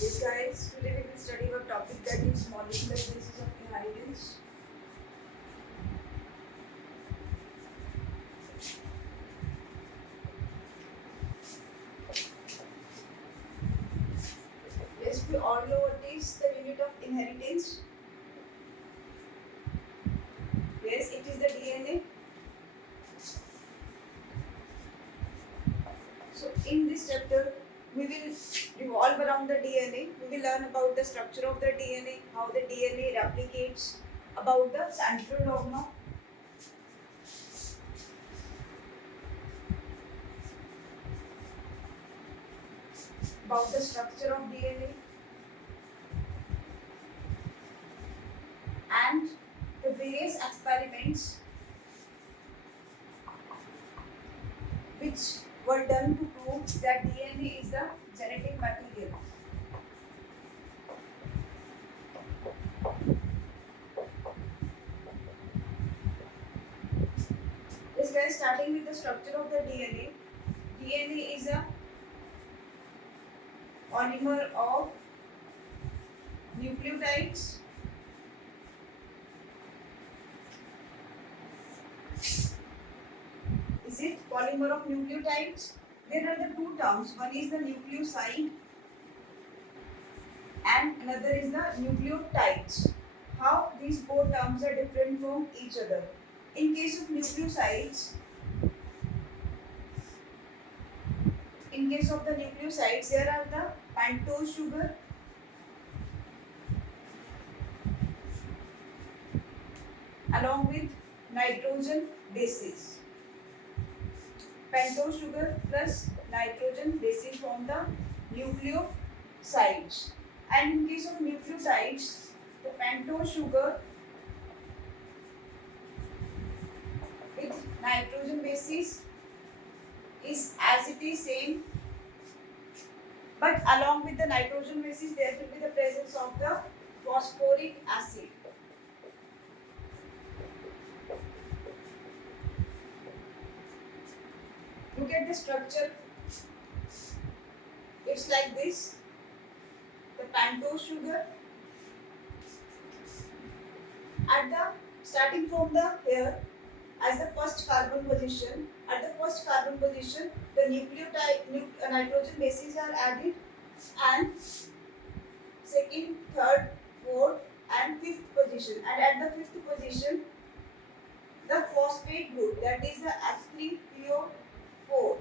Yes, guys, today we will study a topic that is molecular basis of inheritance. Yes, we all know what is the unit of inheritance. Yes, it is the DNA. So, in this chapter, we will revolve around the DNA. We will learn about the structure of the DNA, how the DNA replicates, about the central dogma, about the structure of DNA, and the various experiments which were done to prove that DNA is the genetic material. This guy starting with the structure of the DNA. DNA is a polymer of nucleotides Is it polymer of nucleotides? There are the two terms. One is the nucleoside and another is the nucleotides. How these both terms are different from each other. In case of nucleosides, there are the pentose sugar along with nitrogen bases. Pentose sugar plus nitrogen bases from the nucleosides. And in case of nucleosides, the pentose sugar with nitrogen bases is as it is same, but along with the nitrogen bases there will be the presence of the phosphoric acid. Look at the structure. It's like this. The pentose sugar at the starting from the here as the first carbon position. At the first carbon position, the nitrogen bases are added, and second, third, fourth, and fifth position. And at the fifth position, the phosphate group, that is the H3PO4,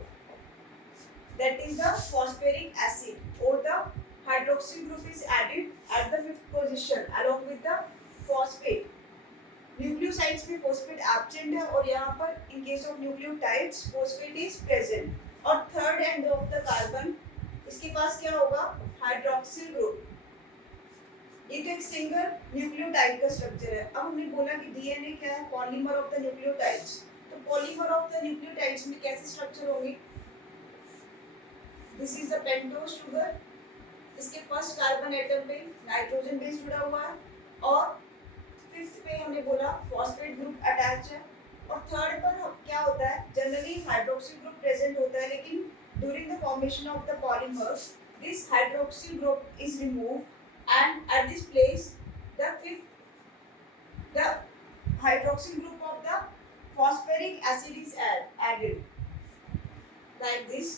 that is the phosphoric acid, or the hydroxyl group is added at the fifth position along with the phosphate. Nucleosides में phosphate absent है और यहाँ पर in case of nucleotides phosphate is present. और third end of the carbon इसके पास क्या होगा? Hydroxyl group. ये तो एक सिंगल न्यूक्लियोटाइड का स्ट्रक्चर है. अब हमने बोला कि डीएनए क्या है? Polymer of the nucleotides. तो पॉलीमर ऑफ द न्यूक्लियोटाइड्स में कैसे स्ट्रक्चर होंगे? This is the pentose sugar. इसके फर्स्ट कार्बन एटम पे नाइट्रोजन बेस जुड़ा हुआ है और फिफ्थ पे हमने बोला फॉस्फेट ग्रुप अटैच है. और थर्ड पर क्या होता है? जनरली हाइड्रोक्सिल ग्रुप प्रेजेंट होता है, लेकिन during the formation of the polymer this hydroxyl group is removed and at this place the hydroxyl group of the phosphoric acid is added like this.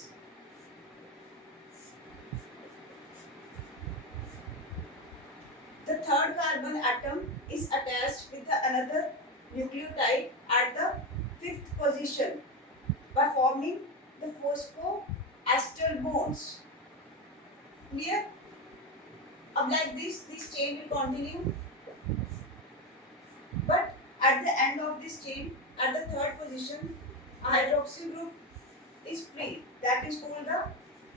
The third carbon atom is attached with the another nucleotide at the fifth position by forming the phosphoester bonds. Clear? अब like this chain will continue, but at the end of this chain, at the third position, a hydroxyl group is free. That is called the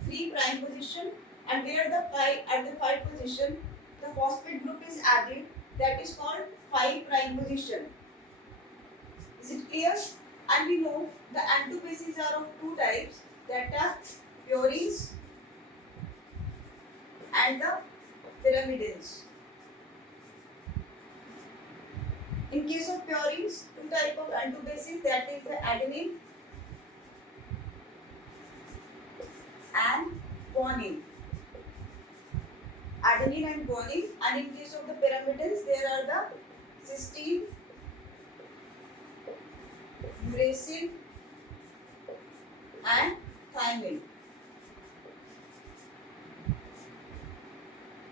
3' position, and where at the 5 position, the phosphate group is added. That is called 5' position. Is it clear? And we know the N2 bases are of two types, that are purines and the pyrimidines. In case of purines, two type of N2 bases, that is the adenine and guanine. adenine and guanine, and in case of the pyramids there are the cysteine, uracil and thymine.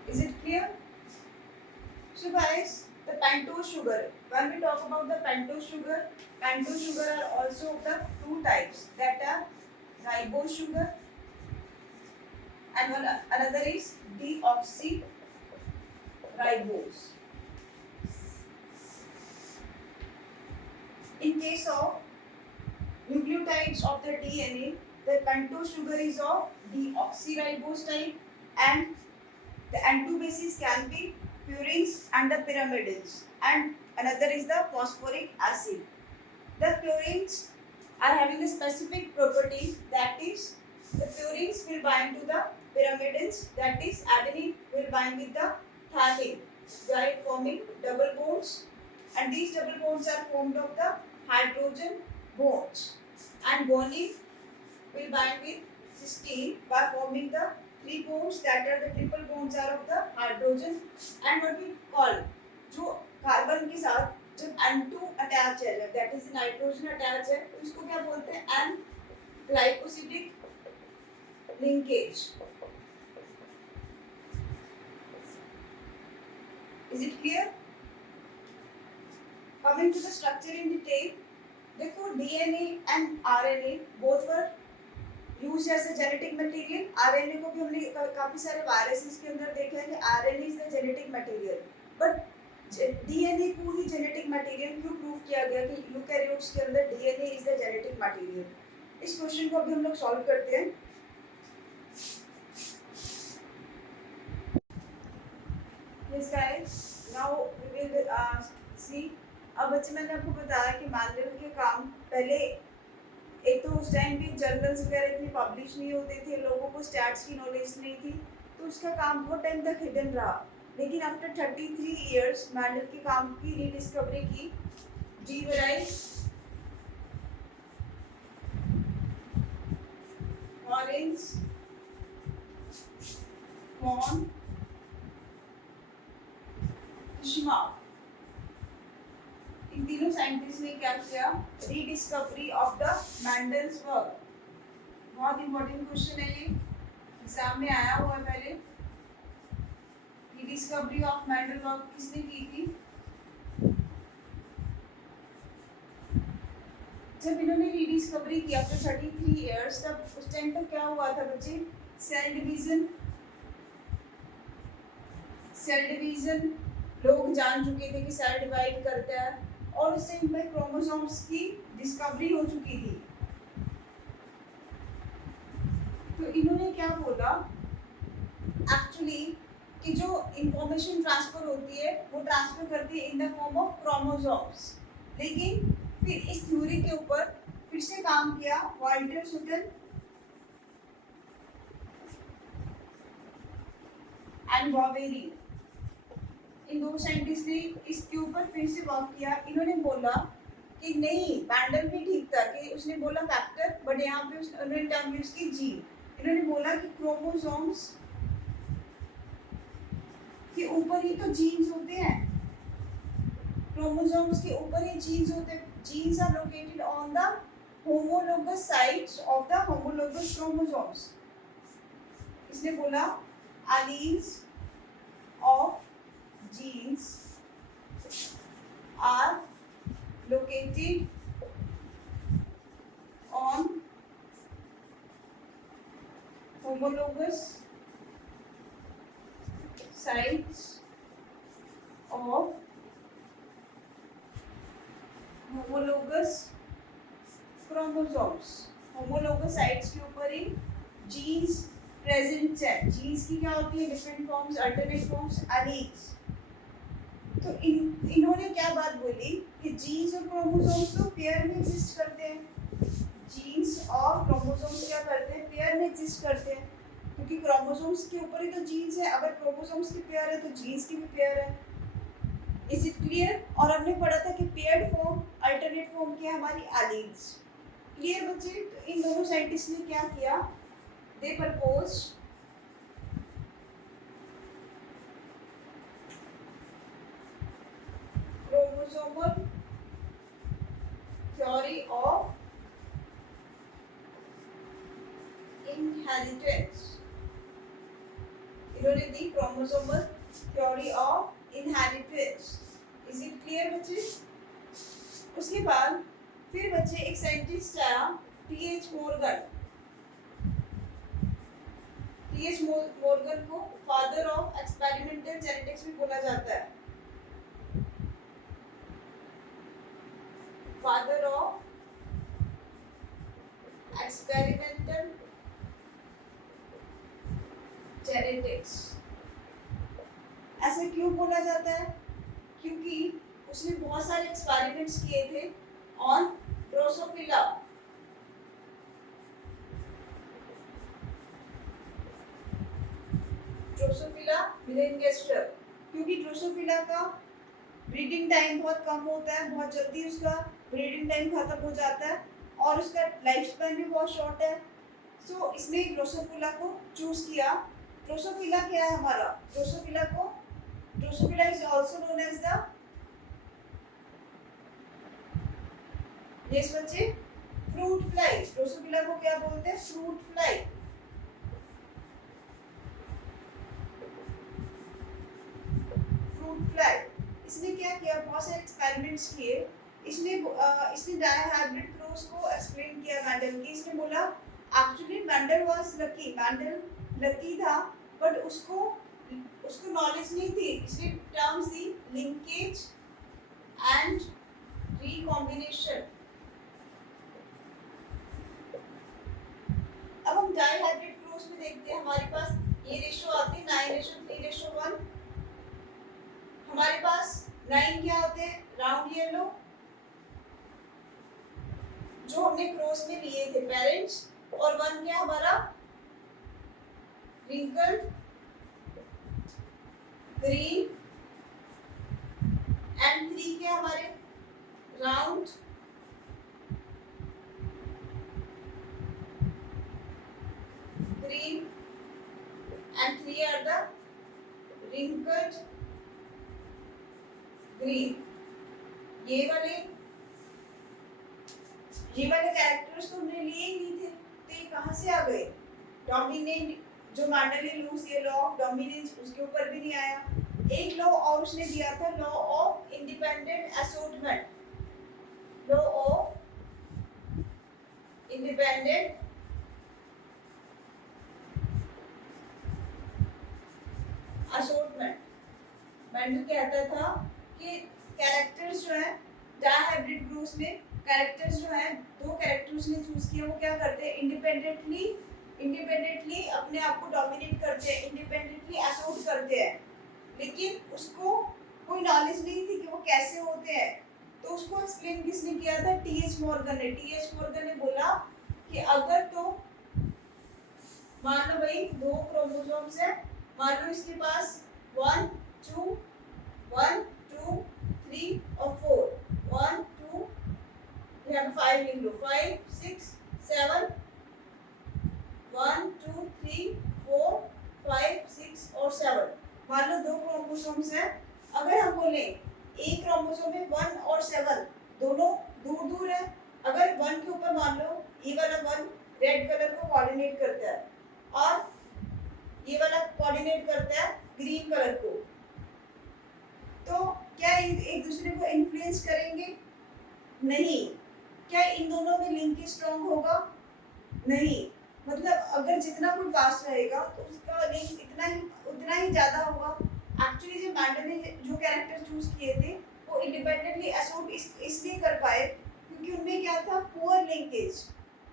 Is it clear? So guys, the pentose sugar, when we talk about the pentose sugar are also of the two types, that are ribose sugar and another is deoxyribose. In case of nucleotides of the DNA, the pentose sugar is of deoxyribose type, and the N2 bases can be purines and the pyrimidines, and another is the phosphoric acid. The purines are having a specific property, that is the purines will bind to the pyrimidines, that is adenine will bind with the thymine, by forming double bonds, and these double bonds are formed of the hydrogen bonds, and guanine will bind with cysteine by forming the three bonds, that are the triple bonds are of the hydrogen, and what we call जो carbon के साथ जब N2 attach है, that is nitrogen attach है, तो इसको क्या बोलते हैं, N glycosidic linkage. Is it clear? Coming to the structure in detail, देखो DNA and RNA both were used as a genetic material. RNA को भी हमने काफी सारे वायरसेस के अंदर देखा है कि RNA is the genetic material, but DNA को ही genetic material क्यों प्रूव किया गया कि यूकैरियोट्स के अंदर DNA is the genetic material? इस क्वेश्चन को अभी हम लोग सॉल्व करते हैं. Yes guys, now we will see. अब बच्चे मैंने आपको बताया कि मैंडल के काम पहले, एक तो उस टाइम भी जर्नल्स वगैरह इतनी पब्लिश नहीं होते थे, लोगों को स्टैट्स की नॉलेज नहीं थी, तो उसका काम बहुत टाइम तक हिडन रहा. लेकिन आफ्टर 33 इयर्स मैंडल के काम की रीडिस्कवरी की. जी वेराइज ऑरेंज कॉर्न फिशमार्क, इन तीनों साइंटिस्ट ने क्या किया, rediscovery of the Mendel's work. बहुत इंपॉर्टेंट क्वेश्चन है ये, एग्जाम में आया हुआ है पहले. रीडिस्कवरी ऑफ मैंडल वर्क किसने की थी? जब इन्होंने रीडिस्कवरी किया आफ्टर 33 इयर्स, तब उस टाइम तक क्या हुआ था बच्चे, सेल डिवीजन लोग जान चुके थे कि सेल डिवाइड करता है, और उस टाइम में क्रोमोसोम्स की डिस्कवरी हो चुकी थी. तो इन्होंने क्या बोला एक्चुअली कि जो इंफॉर्मेशन ट्रांसफर होती है वो ट्रांसफर करती है in the form of chromosomes. लेकिन फिर इस थ्योरी के ऊपर फिर से काम किया वाल्टर सुटन एंड बॉबेरी. इन दो साइंटिस्ट ने इसके ऊपर फिर से वर्क किया. इन्होंने बोला कि नहीं, मैंडल भी ठीक था कि उसने बोला फैक्टर, बट यहाँ पे उन्होंने टर्म यूज की जीन. इन्होंने बोला कि क्रोमोसोम्स के ऊपर ही तो जीन्स होते हैं, क्रोमोसोम्स के ऊपर ही जीन्स होते हैं. Genes are located on the homologous sites of the homologous chromosomes. इसने बोला alleles of genes are located on homologous sites of homologous chromosomes. homologous sites के ऊपर ही genes present है. genes की क्या होती है, different forms, alternate forms, alleles. तो इन्होंने क्या बात बोली कि जीन्स और क्रोमोसोम्स तो पेयर में एग्जिस्ट करते हैं. जीन्स और क्रोमोसोम्स क्या करते हैं, पेयर में एग्जिस्ट करते हैं, क्योंकि क्रोमोसोम्स के ऊपर ही तो जीन्स है. अगर क्रोमोसोम्स की पेयर है तो जीन्स की भी पेयर है. Is it clear? और हमने पढ़ा था कि पेयर्ड फॉर्म, अल्टरनेट फॉर्म क्या है हमारी, एलील्स. क्लियर बच्चे? तो इन दोनों साइंटिस्ट ने क्या किया, they propose theory of inheritance. इन्होंने दी chromosomal theory of inheritance. Is it clear बच्चे? उसके बाद फिर बच्चे एक साइंटिस्ट आया टी.एच. मॉर्गन. टी.एच. मॉर्गन को फादर ऑफ एक्सपेरिमेंटल जेनेटिक्स भी बोला जाता है. Father of experimental genetics. ऐसे क्यों बोला जाता है? क्योंकि उसने बहुत सारे एक्सपेरिमेंट्स किए थे ऑन ड्रोसोफिला. ड्रोसोफिला मेलेंगेस्टर. क्योंकि ड्रोसोफिला का ब्रीडिंग टाइम बहुत कम होता है, बहुत जल्दी उसका ब्रीडिंग टाइम खत्म हो जाता है और उसका लाइफ स्पैन भी बहुत शॉर्ट है. सो इसने ड्रोसोफिला को चूज किया. ड्रोसोफिला क्या है हमारा? Drosophila is also known as the, yes बच्चे, फ्रूट फ्लाई. ड्रोसोफिला को क्या बोलते हैं? Fruit fly. Fruit fly. इसने क्या किया? बहुत सारे एक्सपेरिमेंट्स किए. इसने डायहाइब्रिड क्रॉस को एक्सप्लेन किया मेंडल की. इसने बोला actually Mendel was lucky. Mendel lucky था बट उसको नॉलेज नहीं थी. इसने टर्म्स दी लिंकेज एंड रिकॉम्बिनेशन. अब हम डायहाइब्रिड क्रॉस में देखते हैं. हमारे पास ये रेशो आते हैं 9:3:1. हमारे पास 9 क्या होते हैं? राउंड येलो, जो हमने क्रॉस में लिए थे पेरेंट्स. और 1 क्या हमारा? Wrinkled green. एंड 3 क्या हमारे? Round green, and 3 are the wrinkled green. ये वाले कैरेक्टर्स तो हमने लिए ही नहीं थे, तो ये कहाँ से आ गए? डोमिनेंट जो मेंडल ने लूज ये लॉ ऑफ डोमिनेंस उसके ऊपर भी नहीं आया. एक लॉ और उसने दिया था, law of independent assortment. Law of independent assortment. Mendel कहता था कि कैरेक्टर्स जो है डायहाइब्रिड ग्रुप्स में कैरेक्टर्स जो है, 2 कैरेक्टर्स ने चूज किए, वो क्या करते हैं? इंडिपेंडेंटली अपने आप को डोमिनेट करते हैं, इंडिपेंडेंटली असॉर्ट करते हैं. लेकिन उसको कोई नॉलेज नहीं थी कि वो कैसे होते हैं. तो उसको एक्सप्लेन किसने किया था? टी.एच. मॉर्गन ने. टी.एच. मॉर्गन ने बोला कि अगर तो मान लो भाई 2 क्रोमोसोम्स है, मान लो इसके पास 1 2 3 और 4, 1 2 यहाँ पे 5 लिख लो, 5 6 7, 1 2 3 4 5 6 और 7. मान लो 2 क्रोमोसोम्स है. अगर हम बोले एक क्रोमोसोम में 1 और 7 दोनों दूर दूर है. अगर 1 के ऊपर मान लो ये वाला 1 रेड कलर को कोऑर्डिनेट करता है और ये वाला कोऑर्डिनेट करता है ग्रीन कलर को, तो क्या एक दूसरे को इन्फ्लुएंस करेंगे? नहीं. क्या इन दोनों में लिंक स्ट्रॉन्ग होगा? नहीं. मतलब अगर जितना कोई पास रहेगा तो उसका लिंक उतना ही ज़्यादा होगा. एक्चुअली जो मेंडल ने जो कैरेक्टर चूज किए थे वो इंडिपेंडेंटली असॉर्ट इसलिए कर पाए क्योंकि उनमें क्या था? Poor linkage.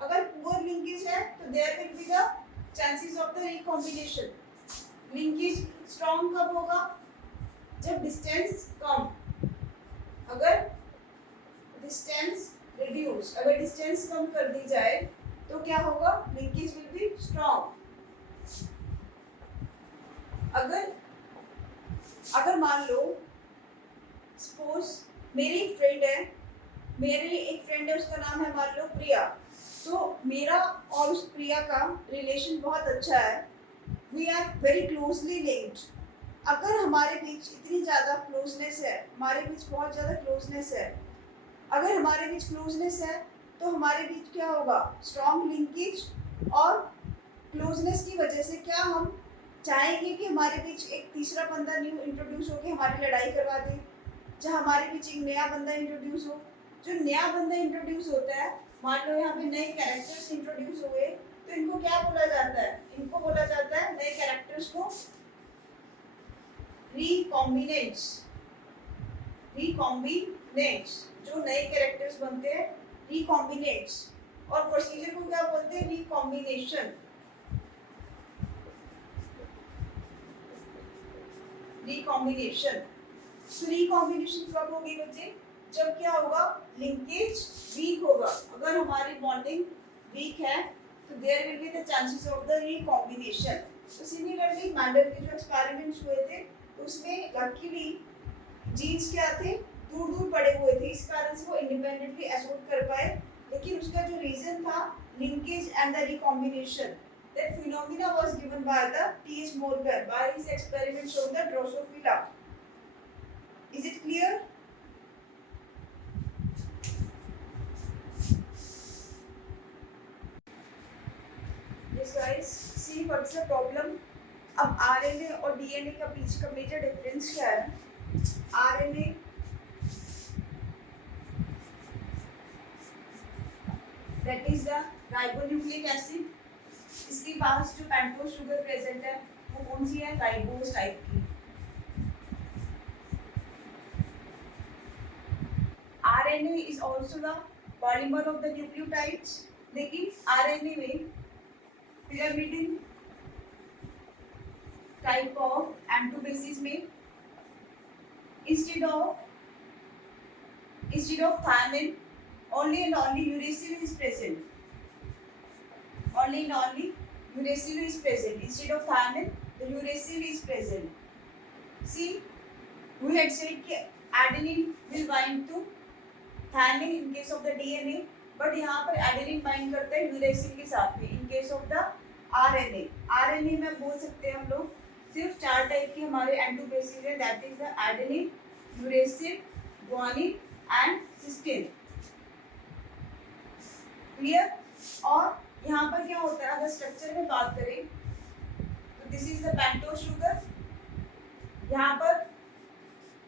अगर पुअर लिंकेज है तो there will be the chances of the recombination. Linkage strong कब होगा? जब डिस्टेंस कम. अगर डिस्टेंस रिड्यूस, अगर डिस्टेंस कम कर दी जाए तो क्या होगा? Linkage will be strong. अगर मान लो सपोज मेरी एक फ्रेंड है, उसका नाम है मान लो प्रिया. तो मेरा और उस प्रिया का रिलेशन बहुत अच्छा है. We are very closely linked. अगर हमारे बीच इतनी ज़्यादा क्लोजनेस है, हमारे बीच बहुत ज़्यादा क्लोजनेस है, अगर हमारे बीच क्लोजनेस है तो हमारे बीच क्या होगा, स्ट्रॉन्ग लिंकेज, और क्लोजनेस की वजह से क्या हम चाहेंगे कि हमारे बीच एक तीसरा बंदा न्यू इंट्रोड्यूस होकर हमारी लड़ाई करवा दे, चाहे हमारे बीच एक नया बंदा इंट्रोड्यूस हो। जो नया बंदा इंट्रोड्यूस होता है, मान लो यहाँ पे नए कैरेक्टर्स इंट्रोड्यूस हुए, तो इनको क्या बोला जाता है, इनको बोला जाता है नए कैरेक्टर्स को रिकॉम्बिनेंट्स। रिकॉम्बिनेंट्स, जो नए कैरेक्टर्स बनते हैं रिकॉम्बिनेंट्स, और प्रोसीजर को क्या बोलते हैं, रिकॉम्बिनेशन। रिकॉम्बिनेशन, रिकॉम्बिनेशन कब होगी बच्चे, जब क्या होगा, लिंकेज वीक होगा। अगर हमारी बॉन्डिंग वीक है तो there will be the chances of the recombination. तो सिमिलरली मैंडल के जो एक्सपेरिमेंट्स हुए थे उसमें लकीली जीन्स क्या थे, दूर दूर पड़े हुए थे, इस कारण से वो इंडिपेंडेंटली एसोर्ट कर पाए। लेकिन उसका जो रीजन था, linkage and the recombination, that phenomena was given by the T.H. Morgan by his experiments on the Drosophila. Is it clear? Yes guys, see what's the problem? अब RNA और DNA का बीच का मेजर डिफरेंस क्या है? RNA that is the ribonucleic acid, इसके पास जो pentose sugar present है वो कौन सी है, राइबोज टाइप की। RNA is also the polymer of the nucleotides, लेकिन आरएनए में pyrimidine type of M2 basis में instead of thymine only and only uracil is present. Only and only uracil is present. Instead of thymine, the uracil is present. See, we had said that adenine will bind to thymine in case of the DNA, but यहाँ पर adenine bind करता है uracil के साथ में in case of the RNA. RNA में बोल सकते हैं हम लोग सिर्फ 4 टाइप की हमारे M2 बेसिस है, that is the adenine, uracil, guanine and cysteine. Clear? और यहाँ पर क्या होता है, अगर स्ट्रक्चर में बात करें तो this is the pentose sugar, यहाँ पर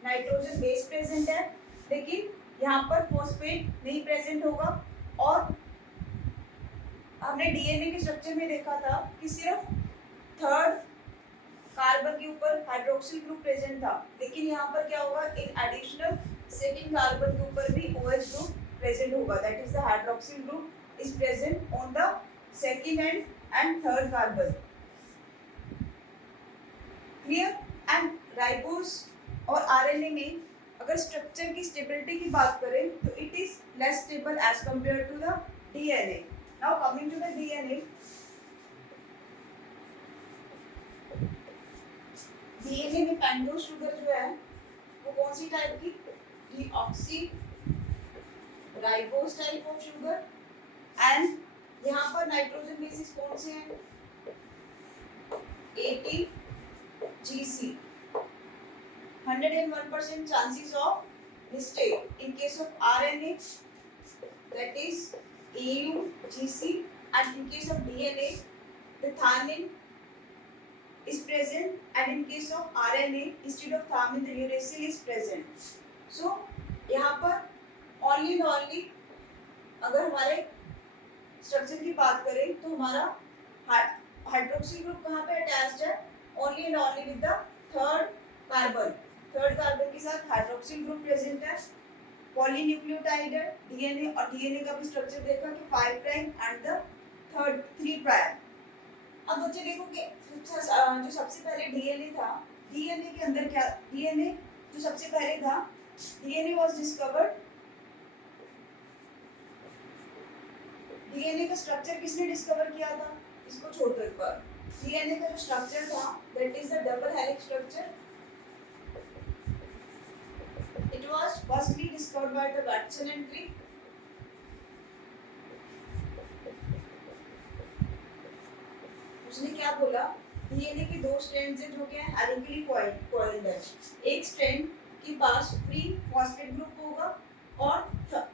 नाइट्रोजन बेस प्रेजेंट है, लेकिन यहाँ पर फॉस्फेट नहीं प्रेजेंट होगा। और हमने डीएनए के स्ट्रक्चर में देखा था कि सिर्फ थर्ड कार्बन के ऊपर हाइड्रोक्सिल ग्रुप प्रेजेंट था, लेकिन यहाँ पर क्या होगा, इन एडिशनल सेकंड कार्बन के ऊपर भी OH ग्रुप प्रेजेंट होगा, that is the hydroxyl group is present on the second and third carbon. Clear? And ribose और RNA में अगर स्ट्रक्चर की स्टेबिलिटी की बात करें तो it is less stable as compared to the DNA. Now coming to the DNA. DNA में pentose sugar जो है वो कौन सी टाइप की, deoxy ribose type of sugar, and यहाँ पर नाइट्रोजन बेसिस कौन से हैं, ATGC, 101% chances of mistake. In case of RNA, that is AUGC, and in case of DNA, the thymine is present, and in case of RNA, instead of thymine, the uracil is present. So यहाँ पर only and only अगर हमारे structure की बात करें तो हमारा hydroxyl group कहाँ पे अटैच्ड है, only and only with the third carbon. Third carbon के साथ हाइड्रोक्सिल ग्रुप प्रेजेंट है, पॉलीन्यूक्लियोटाइड है डीएनए, और डीएनए का भी स्ट्रक्चर देखा कि 5 prime and the third 3 prime. अब बच्चे देखो कि जो सबसे पहले डीएनए था, डीएनए के अंदर क्या, डीएनए जो सबसे पहले था, डीएनए वाज डिस्कवर्ड, डीएनए का स्ट्रक्चर किसने डिस्कवर किया था, इसको छोड़कर पर डीएनए का जो स्ट्रक्चर था that is the double helix structure. It was firstly discovered by the Watson and Crick. उसने क्या बोला, डीएनए के 2 स्ट्रैंड्स हैं जो कि एलिकली कॉइल्ड है। एक स्ट्रैंड के पास फ्री फॉस्फेट ग्रुप होगा और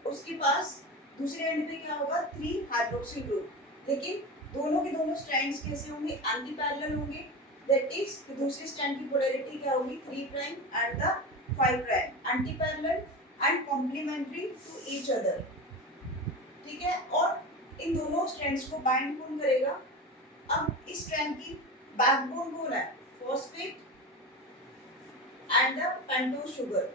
उसके पास दूसरे एंड पे क्या होगा 3 हाइड्रोक्सिल ग्रुप। लेकिन दोनों के दोनों स्ट्रैंड्स कैसे होंगे, एंटी पैरेलल होंगे। दैट इज दूसरे स्ट्रैंड की पोलैरिटी क्या होगी 3 prime and the 5 prime, anti parallel and complementary to each other. ठीक है, और इन दोनों स्ट्रैंड्स को बाइंड कौन करेगा। अब इस स्ट्रैंड की बैकबोन कौन है, phosphate and the pentose sugar.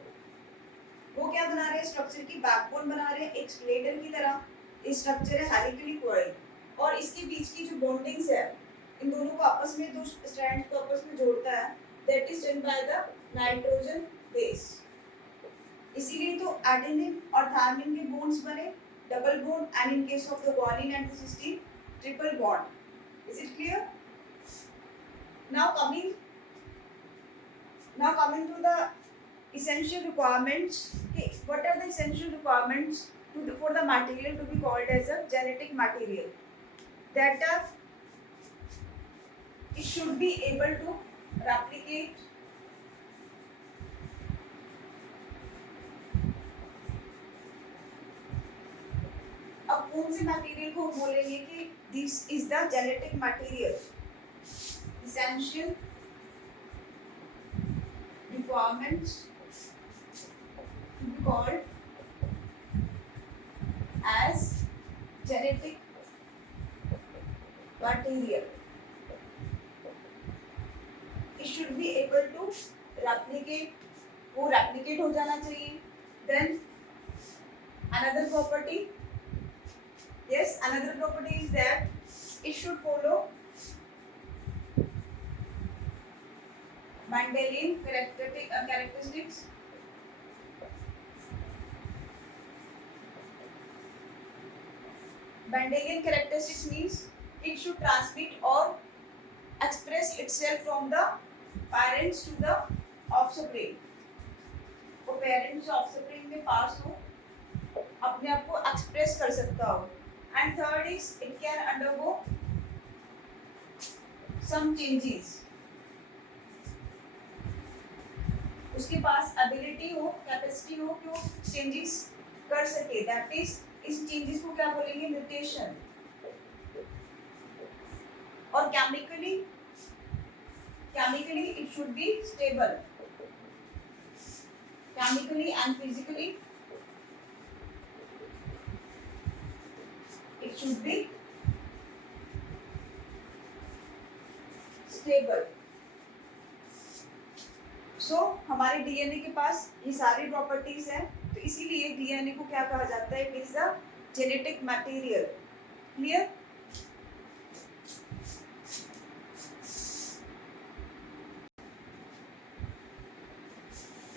वो क्या बना रहे हैं, स्ट्रक्चर की बैकबोन बना रहे हैं, एक स्केलेटन की तरह। ये स्ट्रक्चर है हेलिकली कॉइल, और इसके बीच की जो बॉन्डिंग्स है इन दोनों को आपस में, दो स्ट्रैंड को आपस में जोड़ता है, that is done by the nitrogen base. इसीलिए तो एडेनिन और थायमिन के बॉन्ड्स बने double bond, and in case of the guanine and the cysteine triple bond. Is it clear? now coming to the essential requirements. Okay, what are the essential requirements for the material to be called as a genetic material? That it should be able to replicate अब कौन से material को बोलेंगे कि this is the genetic material. essential requirements to be called as genetic material. It should be able to replicate, वो replicate हो जाना चाहिए। Then another property, yes, another property is that it should follow Mendelian characteristics. Mendelian characteristics means it should transmit or express itself from the parents to the offspring. वो parents से offspring में पास हो, अपने आप को express कर सकता हो। And third is it can undergo some changes. उसके पास एबिलिटी हो, कैपेसिटी हो कि वो चेंजेस कर सके। दैट इज इस चेंजेस को क्या बोलेंगे, म्यूटेशन। और chemically it should be stable, chemically and physically it should be stable. So हमारे डीएनए के पास ये सारी प्रॉपर्टीज हैं, तो इसीलिए डीएनए को क्या कहा जाता है, it is the genetic material. Clear?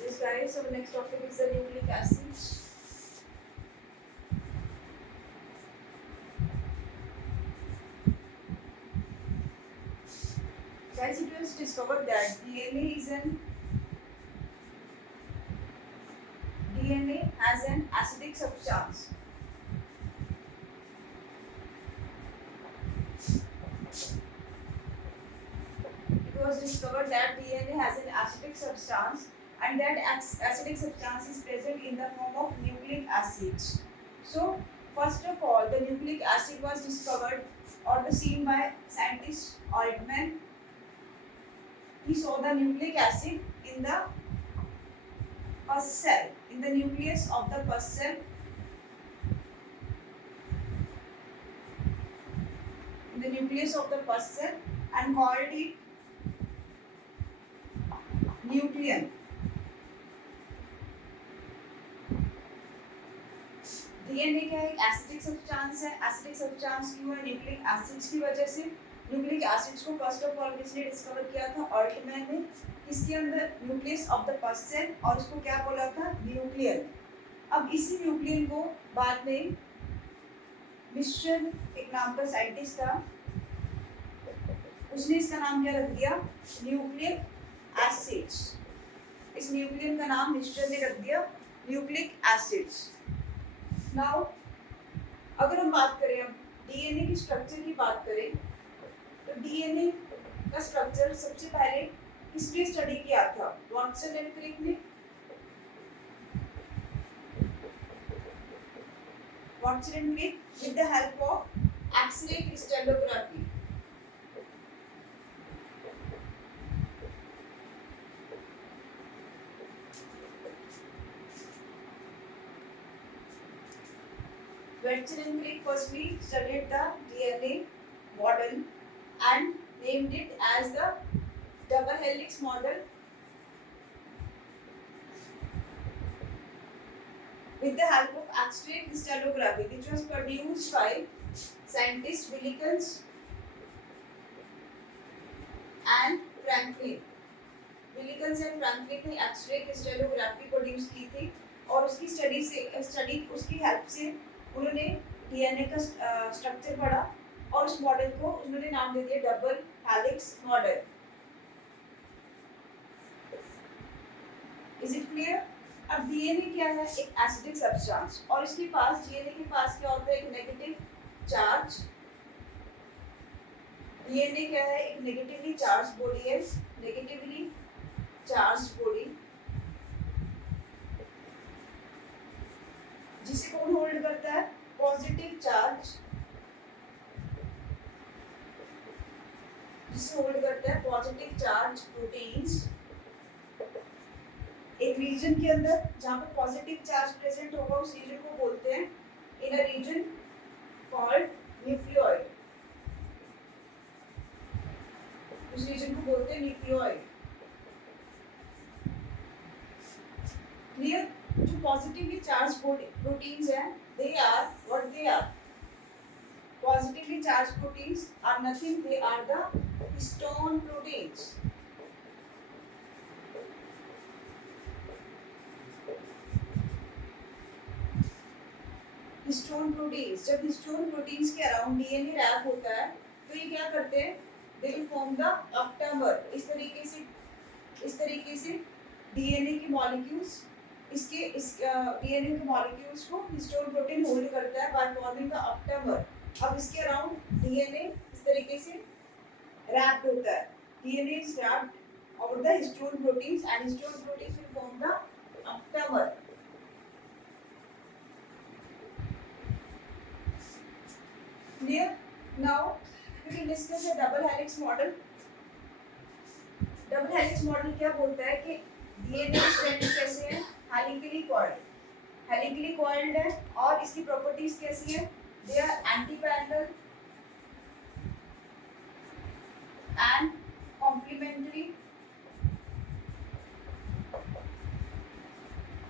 Yes guys, so the next topic is the nucleic acids. Guys, it was discovered that DNA has an acidic substance. It was discovered that DNA has an acidic substance, and that acidic substance is present in the form of nucleic acids. So, first of all, the nucleic acid was discovered or seen by scientist Altman. He saw the nucleic acid in the pus cell, in the nucleus of the pus cell. In the nucleus of the pus cell, and called it nucleon. DNA क्या एक acidic substance है। Acidic substance क्यों है, nucleic acids की वजह से। Nucleic acids को first of all किसने डिस्कवर किया था, ऑल्टमैन ने। इसके अंदर nucleus of the pus cell, और उसको क्या बोला था, न्यूक्लियन। अब इसी न्यूक्लियन को बाद में मिश्रण एक नाम का साइंटिस्ट था, उसने इसका नाम क्या रख दिया, न्यूक्लिक एसिड्स। इस न्यूक्लियन का नाम मिश्रण ने रख दिया न्यूक्लिक एसिड्स। नाउ अगर हम बात करें अब डीएनए की स्ट्रक्चर की बात करें, तो डीएनए का स्ट्रक्चर सबसे पहले किसने स्टडी किया था, वाटसन एंड क्रिक ने। Watson and Crick with the help of X-ray crystallography. Watson and Crick firstly studied the DNA model and named it as the double helix model with the help of X-ray crystallography, which was produced by scientists Wilkins and Franklin. Wilkins and Franklin ने x ray crystallography produce की थी और उसकी study उसकी help से उन्होंने DNA का structure पढ़ा और उस मॉडल को उन्होंने नाम दे दिया double helix model. Is it clear? अब डीएनए क्या है? एक एसिडिक सब्सटेंस और इसके पास डीएनए के पास क्या होता है? एक नेगेटिव चार्ज. डीएनए क्या है? एक नेगेटिवली चार्ज बॉडी है. नेगेटिवली चार्ज बॉडी जिसे कौन होल्ड करता है? पॉजिटिव चार्ज जिसे होल्ड करता है पॉजिटिव चार्ज प्रोटीन्स एक रीजन के अंदर जहां पर पॉजिटिव चार्ज प्रेजेंट होगा उस रीजन को बोलते हैं इन अ रीजन कॉल्ड न्यूक्लियोइड. उस रीजन को बोलते हैं न्यूक्लियोइड. क्लियर? जो पॉजिटिवली चार्ज प्रोटीन्स हैं they are what they are. Positively charged proteins are nothing, they are the histone proteins. Histone proteins. जब हिस्टोन प्रोटीन्स के अराउंड डीएनए रैप होता है तो ये क्या करते हैं? They will form the octamer. इस तरीके से डीएनए के मॉलिक्यूल्स डीएनए के मॉलिक्यूल्स को हिस्टोन प्रोटीन होल्ड करता है बाय फॉर्मिंग द ऑक्टामर. अब इसके अराउंड डीएनए इस तरीके से रैप्ड होता है. DNA is wrapped over the histone proteins and histone proteins will form the octamer. Clear? Now we will discuss a double helix model. Double helix model क्या बोलता है कि डीएनए स्ट्रैंड कैसे है? हेलिकली कॉइल्ड है और इसकी प्रॉपर्टीज कैसी है? They are anti parallel and complementary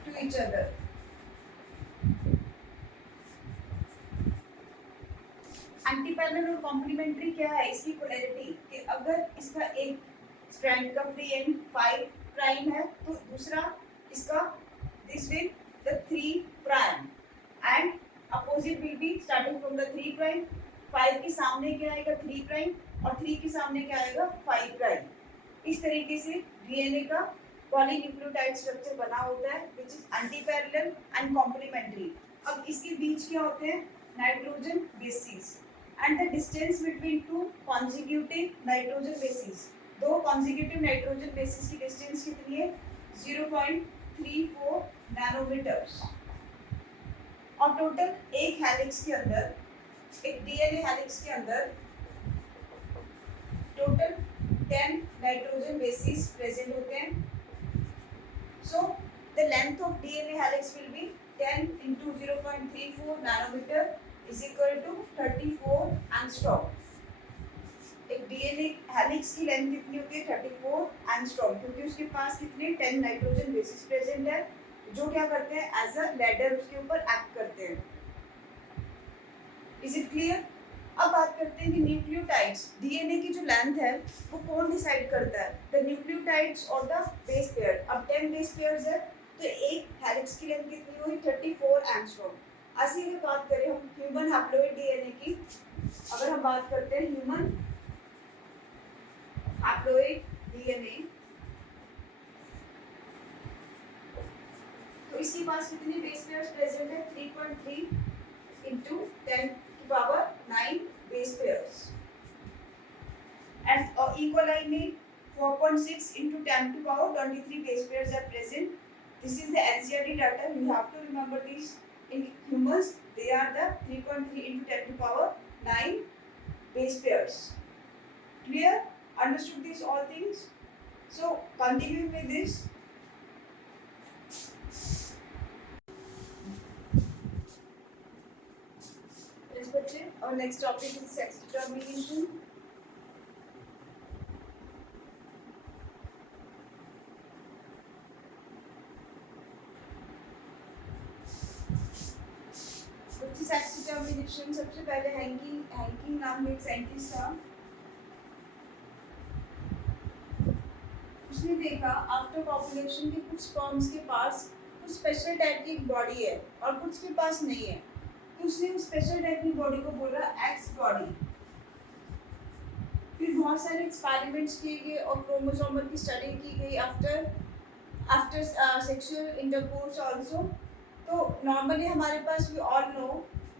to each other. Anti parallel और कॉम्प्लीमेंट्री क्या है? इसकी पोलैरिटी कि अगर इसका एक स्ट्रैंड का फ्री एंड 5 प्राइम है तो दूसरा इसका this will the 3 prime and opposite will be starting from the 3 prime. 5 के सामने क्या आएगा? 3 prime और 3 के सामने क्या आएगा? 5 prime. इस तरीके से डीएनए का पॉलीन्यूक्लियोटाइड स्ट्रक्चर बना होता है which is anti-parallel and complementary. अब इसके बीच क्या होते हैं? Nitrogen bases and the distance between two consecutive nitrogen bases. दो consecutive nitrogen bases की distance कितनी है? 0.34 नैनोमीटर्स. और टोटल एक हेलिक्स के अंदर एक डीएनए हेलिक्स के अंदर टोटल 10 नाइट्रोजन बेसिस प्रेजेंट होते हैं. So the length of DNA helix will be 10 into 0.34 nanometre is equal to 34 angstrom. एक डीएनए हेलिक्स की लेंथ कितनी होती है? 34 एंगस्ट्रॉम, क्योंकि उसके पास कितने 10 नाइट्रोजन बेसिस प्रेजेंट है जो क्या करते हैं? एज अ लैडर उसके ऊपर एक्ट करते हैं. Is it clear? अब बात करते हैं कि न्यूक्लियोटाइड्स डीएनए की जो लेंथ है वो कौन डिसाइड करता है? द न्यूक्लियोटाइड्स और द बेस पेयर. अब 10 बेस पेयर्स है तो एक हेलिक्स की लेंथ कितनी हुई? 34 एंगस्ट्रॉम. ऐसे ही बात करें हम ह्यूमन हैप्लोइड डीएनए की, अगर हम बात करते हैं ह्यूमन हैप्लोइड डीएनए तो इसके पास कितने बेस पेयर्स प्रेजेंट है? 3.3 into 10 to power 9 base pairs. And E coli में 4.6 into 10 to power 23 base pairs are present. This is the NCERT data. You have to remember this In humans, they are the 3.3 into 10 to power 9 base pairs. Clear? Understood these all things? So continuing with this. Yes, बच्चे, our next topic is sex determination. Sex determination सबसे पहले Henking नाम में एक scientist था. उसने देखा after population के कुछ स्पर्म्स के पास कुछ स्पेशल टाइप की बॉडी है और कुछ के पास नहीं है. तो उसने उस स्पेशल टाइप की बॉडी को बोला एक्स बॉडी. फिर बहुत सारे एक्सपेरिमेंट्स किए गए और क्रोमोसोमल की स्टडी की गई आफ्टर सेक्सुअल इंटरकोर्स आल्सो. तो नॉर्मली हमारे पास वी ऑल नो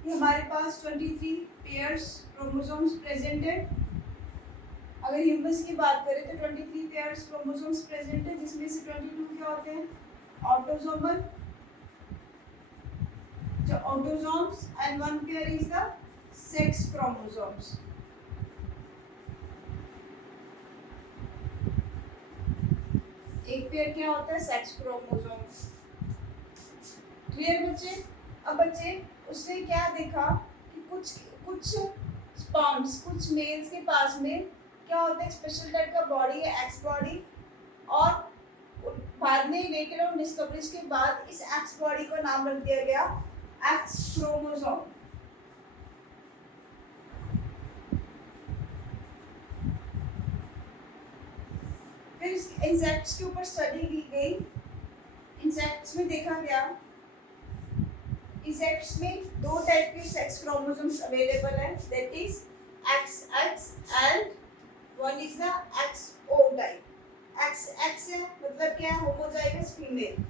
कि हमारे पास 23 पेयर्स क्रोमोसोम्स प्रेजेंट है. अगर ह्यूमंस की बात करें तो 23 पेयर्स क्रोमोसोम्स प्रेजेंट है, जिसमें से 22 क्या होते हैं ऑटोसोमल, जो autosomes, and 1 pair is the sex chromosomes. एक पेयर क्या होता है सेक्स क्रोमोसोम्स. क्लियर बच्चे? अब बच्चे उसने क्या देखा कि कुछ स्पर्म्स, कुछ मेल्स के पास में क्या होता है स्पेशल टाइप का बॉडी है एक्स बॉडी. और बाद में लेटर ऑन डिस्कवरीज के बाद इस एक्स बॉडी का नाम रख दिया गया एक्स क्रोमोसोम. फिर इंसेक्ट्स के ऊपर स्टडी की गई. इंसेक्ट्स में देखा गया इंसेक्ट्स में 2 टाइप के सेक्स क्रोमोसोम्स अवेलेबल है, that is XX and one is the XO type. XX है मतलब क्या है होमोजाइगस फीमेल,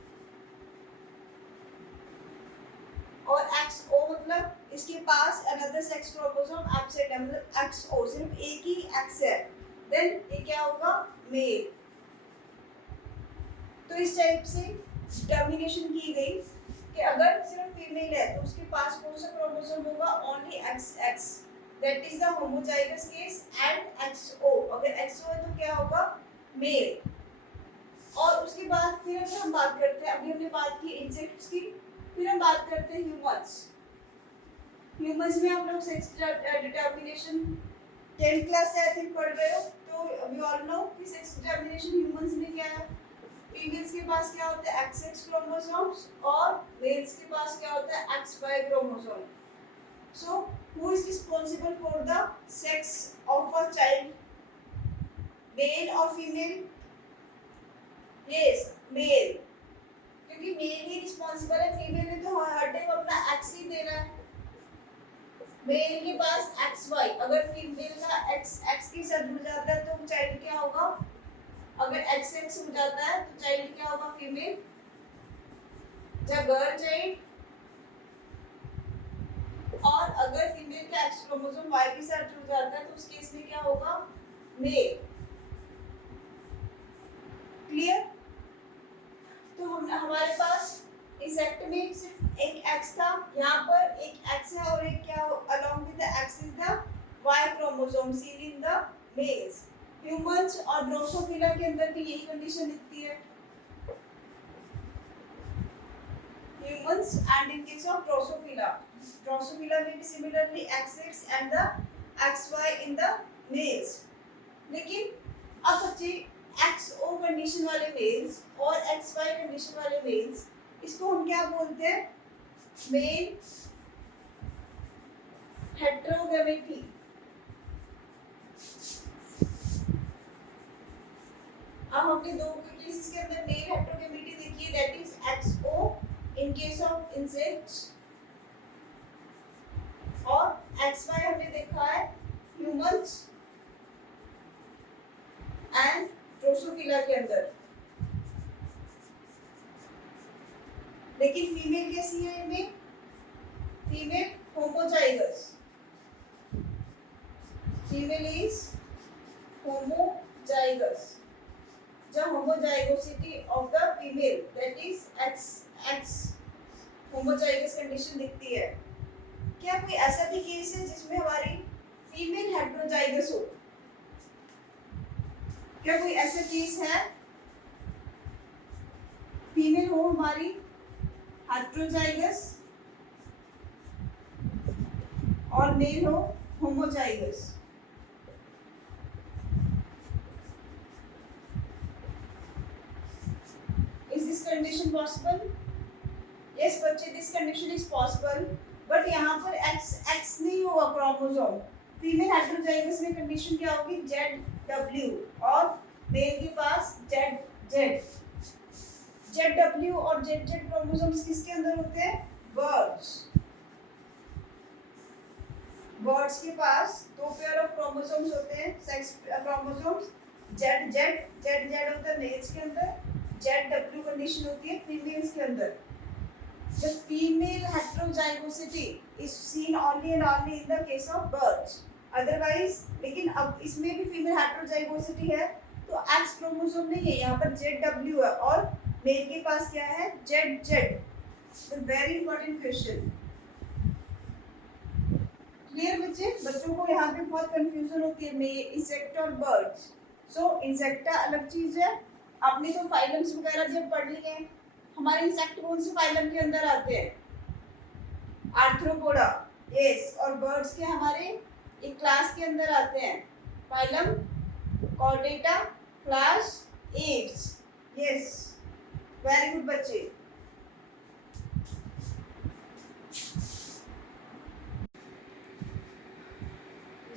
और XO मतलब इसके पास अनदर सेक्स क्रोमोसोम एब्सेंट है, मतलब XO सिर्फ एक ही X है, देन ये क्या होगा मेल. तो इस टाइप से डिटर्मिनेशन की गई कि अगर सिर्फ फीमेल है तो उसके पास कौन सा क्रोमोसोम होगा only XX, that is the homozygous case, and XO अगर XO है तो क्या होगा मेल. और उसके बाद फिर अगर हम बात करते हैं, अभी हमने बात की इंसेक्ट्स की, फिर हम बात करते हैं ह्यूमंस में हम लोग सेक्स डिटर्मिनेशन 10th क्लास से आई थिंक पढ़ रहे हो. तो वी ऑल नो कि सेक्स डिटर्मिनेशन ह्यूमंस में क्या है, फीमेल्स के पास क्या होता है XX क्रोमोसोम्स और मेल्स के पास क्या होता है XY chromosome. So who is responsible for the sex of a child, male और फीमेल? यस मेल, क्योंकि मेल ही रिस्पांसिबल है, फीमेल ने तो हर टाइम अपना X ही देना है. मेल के पास XY, अगर फीमेल का X के साथ जुड़ जाता है तो चाइल्ड क्या होगा, अगर XX हो जाता है तो चाइल्ड क्या होगा फीमेल. जब गर्ल चाइल्ड, और अगर फीमेल का X क्रोमोसोम Y के साथ जुड़ जाता है तो उस केस में क्या होगा मेल. क्लियर? तो हम हमारे पास इंसेक्ट में सिर्फ एक X था, यहाँ पर एक X है और एक क्या along with the X is the Y chromosome seen in the mails. Humans और ड्रोसोफिला के अंदर भी यही कंडीशन दिखती है. Humans and in case of Drosophila में भी similarly XX and the XY in the mails. लेकिन अब बच्चे XO कंडीशन वाले मेल्स और XY कंडीशन वाले मेल्स, इसको हम क्या बोलते हैं मेल हेटेरोगैमेटी. अब हमने दो केसेस के अंदर मेल हेटेरोगैमेटी देखी है, that is XO in case of insects, और XY हमने देखा है ह्यूमंस एंड ड्रोसोफिला के अंदर. लेकिन फीमेल कैसी है इनमें, female homozygous, female is homozygous. The homozygosity of the female, that is XX homozygous condition दिखती है। क्या कोई ऐसा भी केस है जिसमें हमारी फीमेल हेटेरोजाइगस हो? क्या कोई ऐसा केस है फीमेल हो हमारी हेटेरोजाइगस और मेल हो homozygous? Is this condition possible? Yes बच्चे, this condition is possible, but यहाँ पर X नहीं होगा क्रोमोसोम। फीमेल हेटेरोजाइगस में कंडीशन क्या होगी? ZW और मेल के पास ZZ। ZW और ZZ क्रोमोसोम्स किसके अंदर होते हैं? बर्ड्स के पास दो पेयर ऑफ क्रोमोसोम्स होते हैं, सेक्स क्रोमोसोम्स। ZZ होता है मेल्स के अंदर, ZW कंडीशन होती है फीमेल्स के अंदर। The female heterozygosity is seen only and only in the case of birds. Otherwise, लेकिन अब इसमें भी फीमेल हेटेरोजाइगोसिटी है तो X क्रोमोसोम नहीं है, यहाँ पर ZW है और मेल के पास क्या है? ZZ। तो वेरी इंपॉर्टेंट क्वेश्चन। क्लियर बच्चे? बच्चों को यहाँ पे बहुत कंफ्यूजन होती है इंसेक्ट और बर्ड्स। सो इंसेक्टा अलग चीज है। आपने तो फाइलम्स वगैरह जब पढ़ लिए, हमारे इंसेक्ट कौन से फाइलम के अंदर आते हैं? आर्थ्रोपोडा। यस। और बर्ड्स के हमारे एक क्लास के अंदर आते हैं, phylum Chordata, class Aves. Yes, very good बच्चे।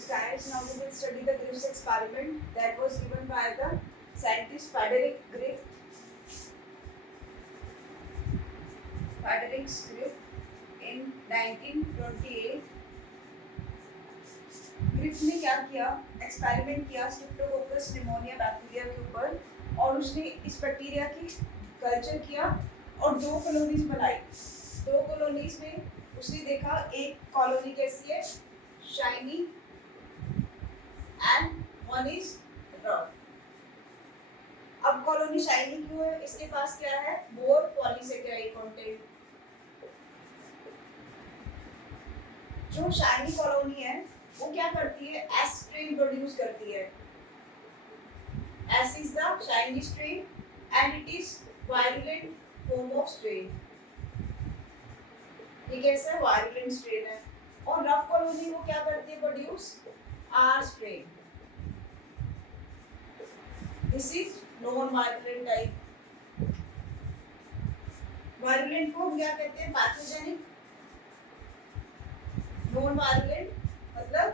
Guys, now we will study the Griff's experiment that was given by the scientist Frederick Griff. Frederick Griff in 1928. Grief ने क्या किया? एक्सपेरिमेंट किया स्ट्रेप्टोकोकस निमोनिया बैक्टीरिया के ऊपर, और उसने इस बैक्टीरिया की कल्चर किया और दो कॉलोनीज बनाई। दो कॉलोनीज में उसने देखा एक कॉलोनी कैसी है? Shiny, and one is rough. अब कॉलोनी शाइनी क्यों है? इसके पास क्या है? मोर पॉलीसेकेराइड कंटेंट। जो शाइनी कॉलोनी है वो क्या करती है? एस स्ट्रेन प्रोड्यूस करती है। S is the shiny strain and it is virulent form of strain. ये कैसा है? वायरुलेंट स्ट्रेन है। और रफ कॉलोनी वो क्या करती है? Produce R strain. This is non-virulent type. Virulent को हम क्या कहते हैं? पैथोजेनिक। Non-virulent मतलब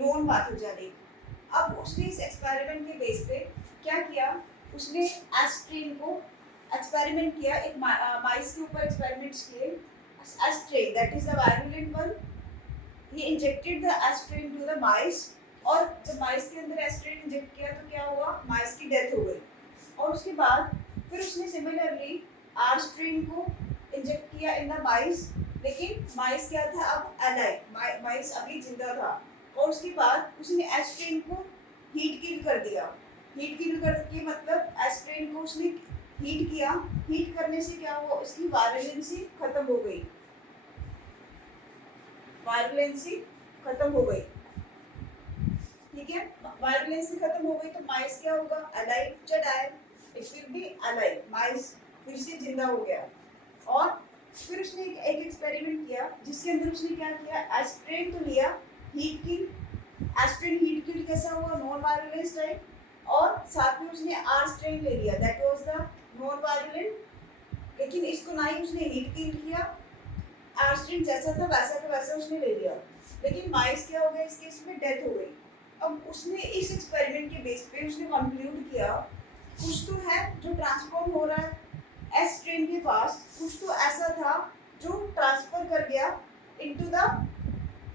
नॉन पैथोजेनिक। अब उसने इस एक्सपेरिमेंट के बेस पे क्या किया? उसने एस्ट्रेन को एक्सपेरिमेंट किया, एक माइस के ऊपर एक्सपेरिमेंट्स किए। S strain that is the virulent one, he injected the aspirin to the mice, और जब माइस के अंदर एस्ट्रेन इंजेक्ट किया तो क्या हुआ? माइस की डेथ हो गई। और उसके बाद फिर उसने सिमिलरली आर स्ट्रेन को इंजेक्ट किया इन द माइस, लेकिन माइस क्या था? अब अलाइव, माइस अभी जिंदा था। और उसके बाद उसने एस्ट्रेन को हीट किल कर दिया। हीट किल करके मतलब एस्ट्रेन को उसने हीट किया। हीट करने से क्या हुआ? उसकी वायरुलेंसी खत्म हो गई। वायरुलेंसी खत्म हो गई, ठीक है? वायरुलेंसी खत्म हो गई तो माइस क्या होगा? Alive. It will be alive, mice फिर से जिंदा हो गया। और फिर उसने एक एक्सपेरिमेंट किया जिसके अंदर उसने क्या किया? एस्ट्रेन तो लिया, हीट किल। एस्ट्रेन हीट किल कैसा हुआ? Non virulence type. और साथ में उसने आर स्ट्रेन ले लिया, that was the non virulent. लेकिन इसको ना ही उसने हीट किल किया, आर स्ट्रेन जैसा था वैसा का वैसा उसने ले लिया, लेकिन माइस क्या हो गया? इस केस में डेथ हो गई। अब उसने इस एक्सपेरिमेंट के बेस पे उसने कंक्लूड किया कुछ तो है जो ट्रांसफॉर्म हो रहा है एस स्ट्रेन के पास, कुछ तो ऐसा था जो ट्रांसफर कर गया इनटू द,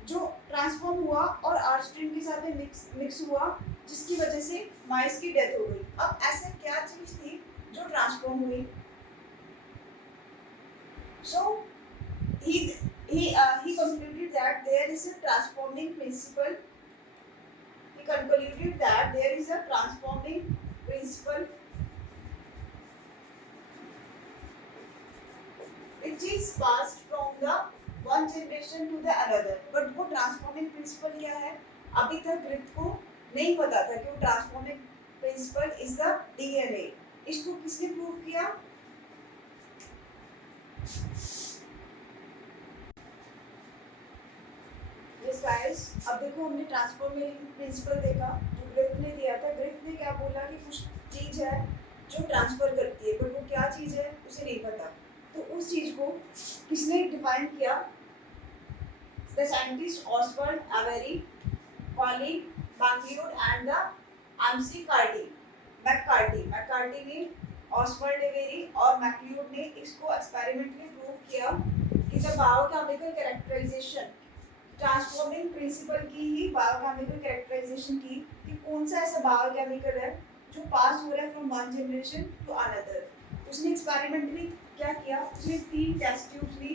जो ट्रांसफॉर्म हुआ और आर स्ट्रेन के साथ मिक्स हुआ, जिसकी वजह से माइस की डेथ हो गई। अब ऐसा क्या चीज थी जो ट्रांसफॉर्म हुई? सो he concluded that there is a transforming principle. He concluded that there is a transforming principle which is passed from generation to the another, but वो ट्रांसफॉर्मिंग प्रिंसिपल क्या है अभी तक ग्रिफ्थ को नहीं पता था कि वो transforming principal is the DNA. इसको किसने प्रूव किया? यस गाइस, अब देखो हमने ट्रांसफॉर्मिंग प्रिंसिपल देखा जो ग्रिफ्थ ने दिया था। ग्रिफ्थ ने क्या बोला कि कुछ चीज है जो ट्रांसफर करती है, बट वो क्या चीज है उसे नहीं पता। तो उस चीज को किसने डिफाइन किया? The scientist Oswald Avery, Colin MacLeod and the McCarty ने, ऑसवर्ड एवेरी और मैक्लियोड ने इसको एक्सपेरिमेंटली प्रूव किया कि the biochemical characterisation, transforming principle की ही बायोकेमिकल कैरेक्टराइजेशन की कि कौन सा ऐसा बायोकेमिकल है जो पास हो रहा है from one generation to another. उसने एक्सपेरिमेंटली क्या किया? उसने 3 टेस्ट ट्यूब्स ली।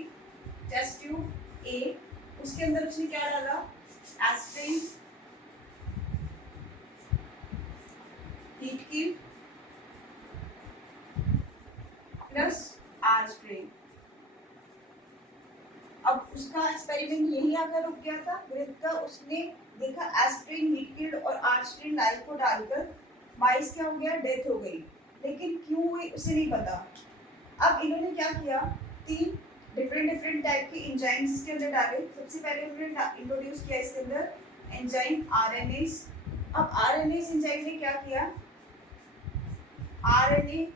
टेस्ट ट्यूब ए, उसके अंदर उसने क्या डाला? एस्पिरिन, हीट की प्लस आस्पिरिन। अब उसका एक्सपेरिमेंट यही आकर रुक गया था ग्रिफ्थ का। उसने देखा एस्पिरिन, हीट किल्ड और आस्पिरिन लाइव को डालकर माइस क्या हो गया? डेथ हो गई। लेकिन क्यों हुई उसे नहीं पता। अब इन्होंने क्या किया? 3 डिफरेंट टाइप के एंजाइम्स इसके अंदर डाले। सबसे पहले उन्होंने इंट्रोड्यूस किया इसके अंदर एंजाइम आरएनएस। अब आरएनएस एंजाइम ने क्या किया? आरएनए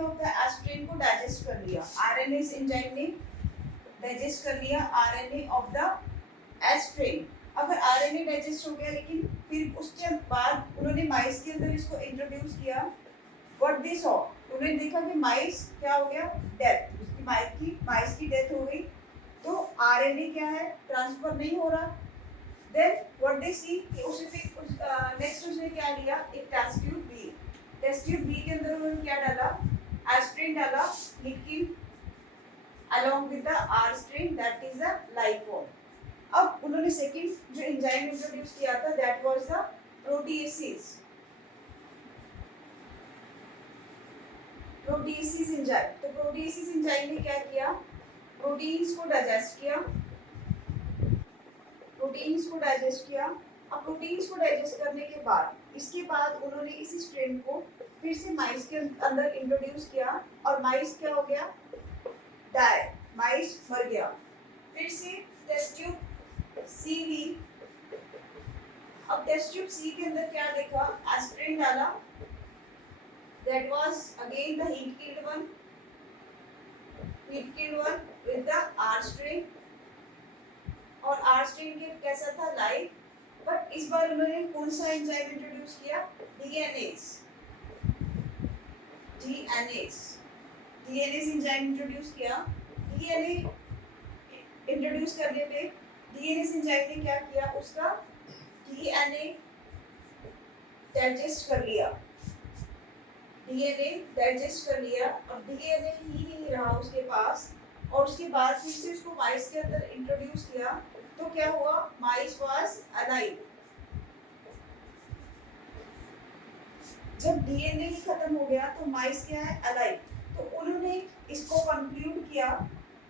ऑफ द एस्पिरिन को डाइजेस्ट कर लिया। आरएनएस एंजाइम ने डाइजेस्ट कर लिया आरएनए ऑफ द एस्पिरिन। अगर आरएनए डाइजेस्ट हो गया, लेकिन फिर उसके बाद उन्होंने माइस के अंदर इसको इंट्रोड्यूस किया। व्हाट दे सॉ, उन्होंने देखा कि माइस क्या हो गया? डेथ। उसकी माइस की डेथ हो गई। तो आरएनए क्या है? ट्रांसफर नहीं हो रहा। देन व्हाट दे सी कि उसे फिर नेक्स्ट उसने क्या लिया? एक test tube B. Test tube B के अंदर उन्होंने क्या डाला? एस्पिरिन डाला, liquid along with the R string, that is the live form. अब उन्होंने सेकंड जो एंजाइम इंट्रोड्यूस किया था दैट वाज द प्रोटीएसेस। एंजाइम। तो प्रोटीएसेस एंजाइम ने क्या किया? प्रोटीन्स को डाइजेस्ट किया। अब प्रोटीन्स को डाइजेस्ट करने के बाद इसके बाद उन्होंने इस स्ट्रेन को फिर से माइस के अंदर इंट्रोड्यूस किया और माइस क्या हो गया? डाई, माइस मर गया। फिर से टेस्ट ट्यूब सी ली। अब टेस्ट ट्यूब सी के अंदर क्या देखा? एस्पिरिन डाला। That was again the heat killed one with the R string. और आर स्ट्रिंग के कैसा था? लाइव। बट इस बार उन्होंने कौन सा एंजाइम इंट्रोड्यूस किया? डीएनएस एंजाइम इंट्रोड्यूस किया। डीएनए इंट्रोड्यूस करने पे डीएनएस एंजाइम ने क्या किया? उसका डीएनए डाइजेस्ट कर लिया। अब डीएनए ही नहीं रहा उसके पास और उसके बाद फिर से उसको माइस के अंदर इंट्रोड्यूस किया। तो क्या हुआ? माइस वाज अलाइव। जब डीएनए ही खत्म हो गया तो माइस क्या है? अलाइव। तो उन्होंने इसको कंक्लूड किया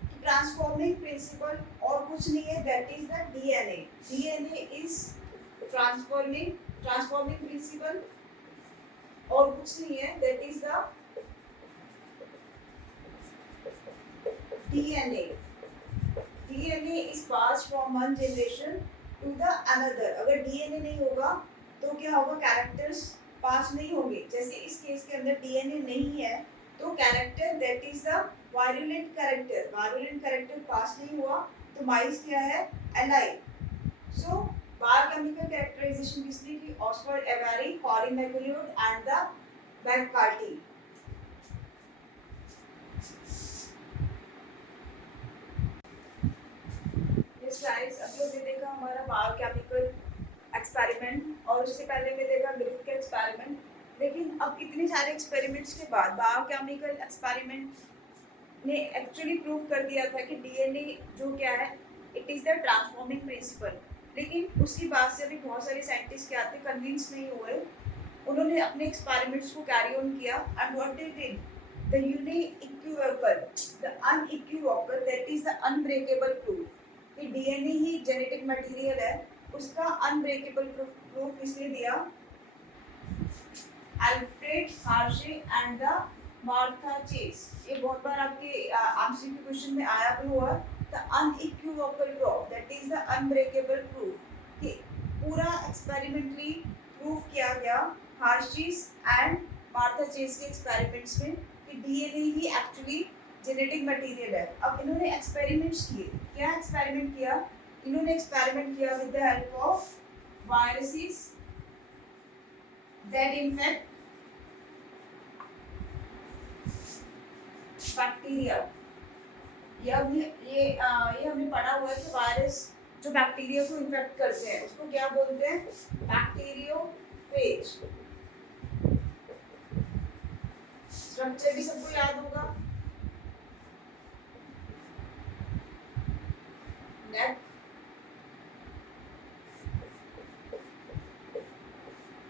कि ट्रांसफॉर्मिंग प्रिंसिपल और कुछ नहीं है, that is the DNA is transforming principle और कुछ नहीं है, that is the DNA is pass from one generation to the another. अगर डीएनए नहीं होगा तो क्या होगा? कैरेक्टर्स पास नहीं होंगे। जैसे इस केस के अंदर डीएनए नहीं है तो character that is the virulent character pass नहीं हुआ तो माइस क्या है? अलाइव। सो बायोकेमिकल कैरेक्टराइजेशन किसने की? Oswald Avery, Colin MacLeod and the McCarty. Yes guys, अब लोग देखा हमारा बायोकेमिकल एक्सपेरिमेंट और उससे पहले में देखा ग्रिफ्थ के एक्सपेरिमेंट। लेकिन अब इतने सारे एक्सपेरिमेंट्स के बाद बायोकेमिकल एक्सपेरिमेंट ने एक्चुअली प्रूव कर दिया था कि डीएनए जो क्या है, it is the transforming principle. लेकिन उसके बाद से भी बहुत सारे साइंटिस्ट क्या थे? कन्विंस नहीं हुए। उन्होंने अपने एक्सपेरिमेंट्स को कैरी ऑन किया and what they did, the unequivocal, the unequivocal, that is the unbreakable proof कि डीएनए ही जेनेटिक मटेरियल है, उसका अनब्रेकेबल प्रूफ किसने दिया? Alfred Hershey and the Martha Chase. ये बहुत बार आपके एमसीक्यू क्वेश्चन में आया भी हुआ। The unequivocal proof, that is the unbreakable proof कि पूरा एक्सपेरिमेंटली प्रूफ किया गया हार्शीज एंड मार्था चेस के एक्सपेरिमेंट्स में कि डीएनए ही एक्चुअली जेनेटिक मटेरियल है। अब इन्होंने एक्सपेरिमेंट्स किए। क्या एक्सपेरिमेंट किया? इन्होंने एक्सपेरिमेंट किया with the help of viruses that infect bacteria. ये हमने पढ़ा हुआ है कि वायरस जो बैक्टीरिया को इन्फेक्ट करते हैं उसको क्या बोलते हैं? बैक्टीरियोफेज। स्ट्रक्चर भी सबको याद होगा।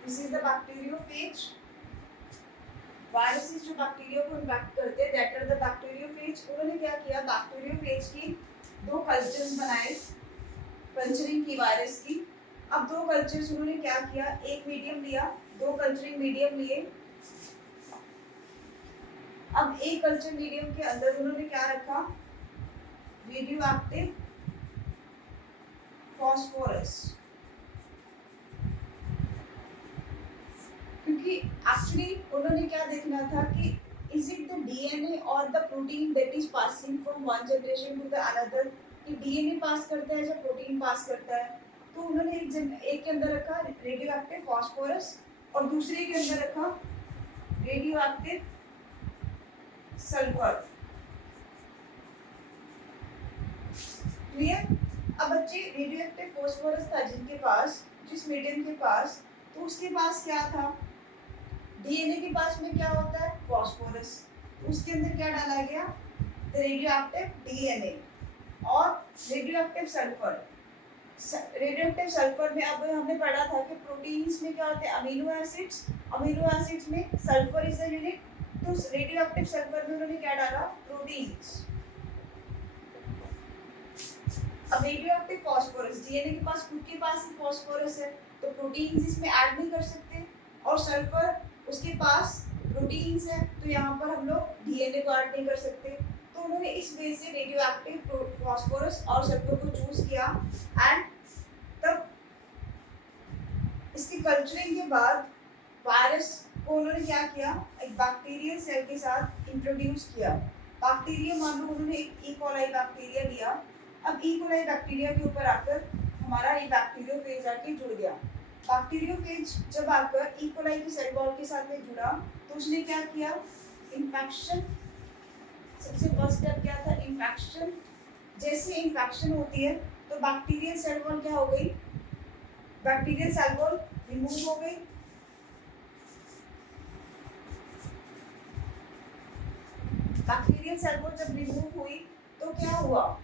This is the bacteriophage. Viruses जो बैक्टीरिया को इन्फेक्ट करते हैं दैट आर द बैक्टीरियोफेज। उन्होंने क्या किया? बैक्टीरियोफेज की दो कल्चर्स बनाए, कल्चरिंग की वायरस की। अब दो कल्चर्स उन्होंने क्या किया? एक मीडियम लिया, दो कल्चरिंग मीडियम लिए। अब एक कल्चर मीडियम के अंदर उन्होंने क्या रखा? Radioactive phosphorus. क्योंकि एक्चुअली उन्होंने क्या देखना था कि इज इट द डीएनए और the protein that is passing from one generation to the another, कि डीएनए पास करता है या प्रोटीन पास करता है। तो उन्होंने एक के अंदर रखा रेडियो एक्टिव फॉस्फोरस और दूसरे के अंदर रखा रेडियो एक्टिव सल्फर। क्लियर? अब बच्चे रेडियो एक्टिव फॉस्फोरस था जिनके पास, जिस मीडियम के पास, तो उसके पास क्या था? डीएनए के पास में क्या होता है? फॉस्फोरस। उसके अंदर क्या डाला गया? द रेडियो एक्टिव डीएनए और radio active sulphur. Radio active sulphur में अब हमने पढ़ा था कि प्रोटीन्स में क्या होते हैं? Amino acids. अमीनो एसिड्स में सल्फर इज द यूनिट। तो रेडियो एक्टिव सल्फर में उन्होंने क्या डाला? प्रोटीन्स। अब रेडियो एक्टिव फॉस्फोरस, डीएनए के पास खुद के पास ही फॉस्फोरस है तो प्रोटीन्स इसमें ऐड नहीं कर सकते, और सल्फर उसके पास प्रोटीन्स है तो यहाँ पर हम लोग डीएनए को ऐड नहीं कर सकते। तो उन्होंने इस वे से रेडियो एक्टिव फॉस्फोरस और सल्फर को चूज किया। एंड तब इसकी कल्चरिंग के बाद वायरस को उन्होंने क्या किया? एक बैक्टीरियल सेल के साथ इंट्रोड्यूस किया। बैक्टीरिया, मान लो उन्होंने एक ई कोलाई बैक्टीरिया लिया। अब ई कोलाई बैक्टीरिया के ऊपर आकर हमारा ये बैक्टीरियोफेज आके जुड़ गया। बैक्टीरियोफेज जब आकर ई कोलाई की सेल वॉल के साथ में जुड़ा तो उसने क्या किया? इन्फेक्शन। सबसे फर्स्ट स्टेप क्या था? इन्फेक्शन। जैसे इन्फेक्शन होती है तो बैक्टीरियल सेल वॉल क्या हो गई? बैक्टीरियल सेल वॉल रिमूव हो गई। बैक्टीरियल सेल वॉल जब रिमूव हुई तो क्या हुआ?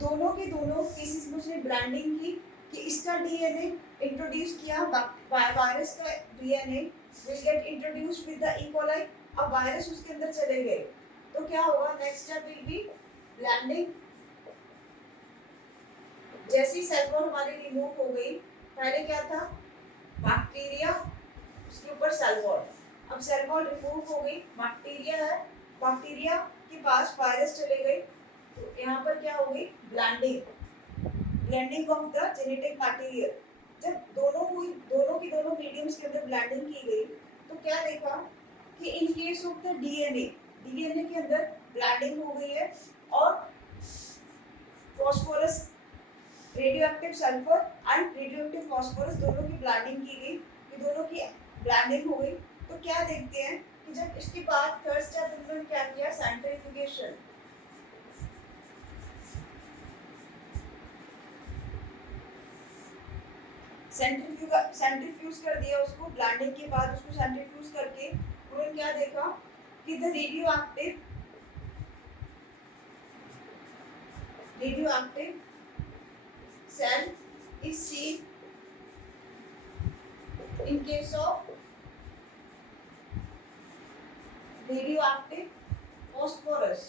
दोनों के दोनों केसेस में उसने ब्रांडिंग की कि इसका डीएनए इंट्रोड्यूस किया, वायरस का DNA will get introduced with the E coli. अब वायरस उसके अंदर चले गए तो क्या होगा? Next step will be blending. जैसी सेल वॉल हमारी रिमूव हो गई, पहले क्या था? बैक्टीरिया, उसके ऊपर सेल वॉल। अब सेल वॉल रिमूव हो गई, बैक्टीरिया है, बैक्टीरिया के पास वायरस चले गए तो यहाँ पर क्या हो गई? Blending. Blending of the genetic material. जब दोनों की दोनों मीडियम्स के अंदर ब्लेंडिंग की गई तो क्या देखा कि इन केस ऑफ द डीएनए के अंदर ब्लेंडिंग हो गई है और phosphorus, radio active sulphur and radio active phosphorus दोनों की ब्लेंडिंग की गई। कि दोनों की ब्लेंडिंग हो गई तो क्या देखते हैं कि जब इसके बाद थर्ड स्टेप उन्होंने क्या किया? सेंट्रीफ्यूगेशन। सेंट्रीफ्यूज कर दिया उसको। ब्लेंडिंग के बाद उसको सेंट्रीफ्यूज करके उन्होंने क्या देखा कि the radio active cell is seen in case of radioactive phosphorus,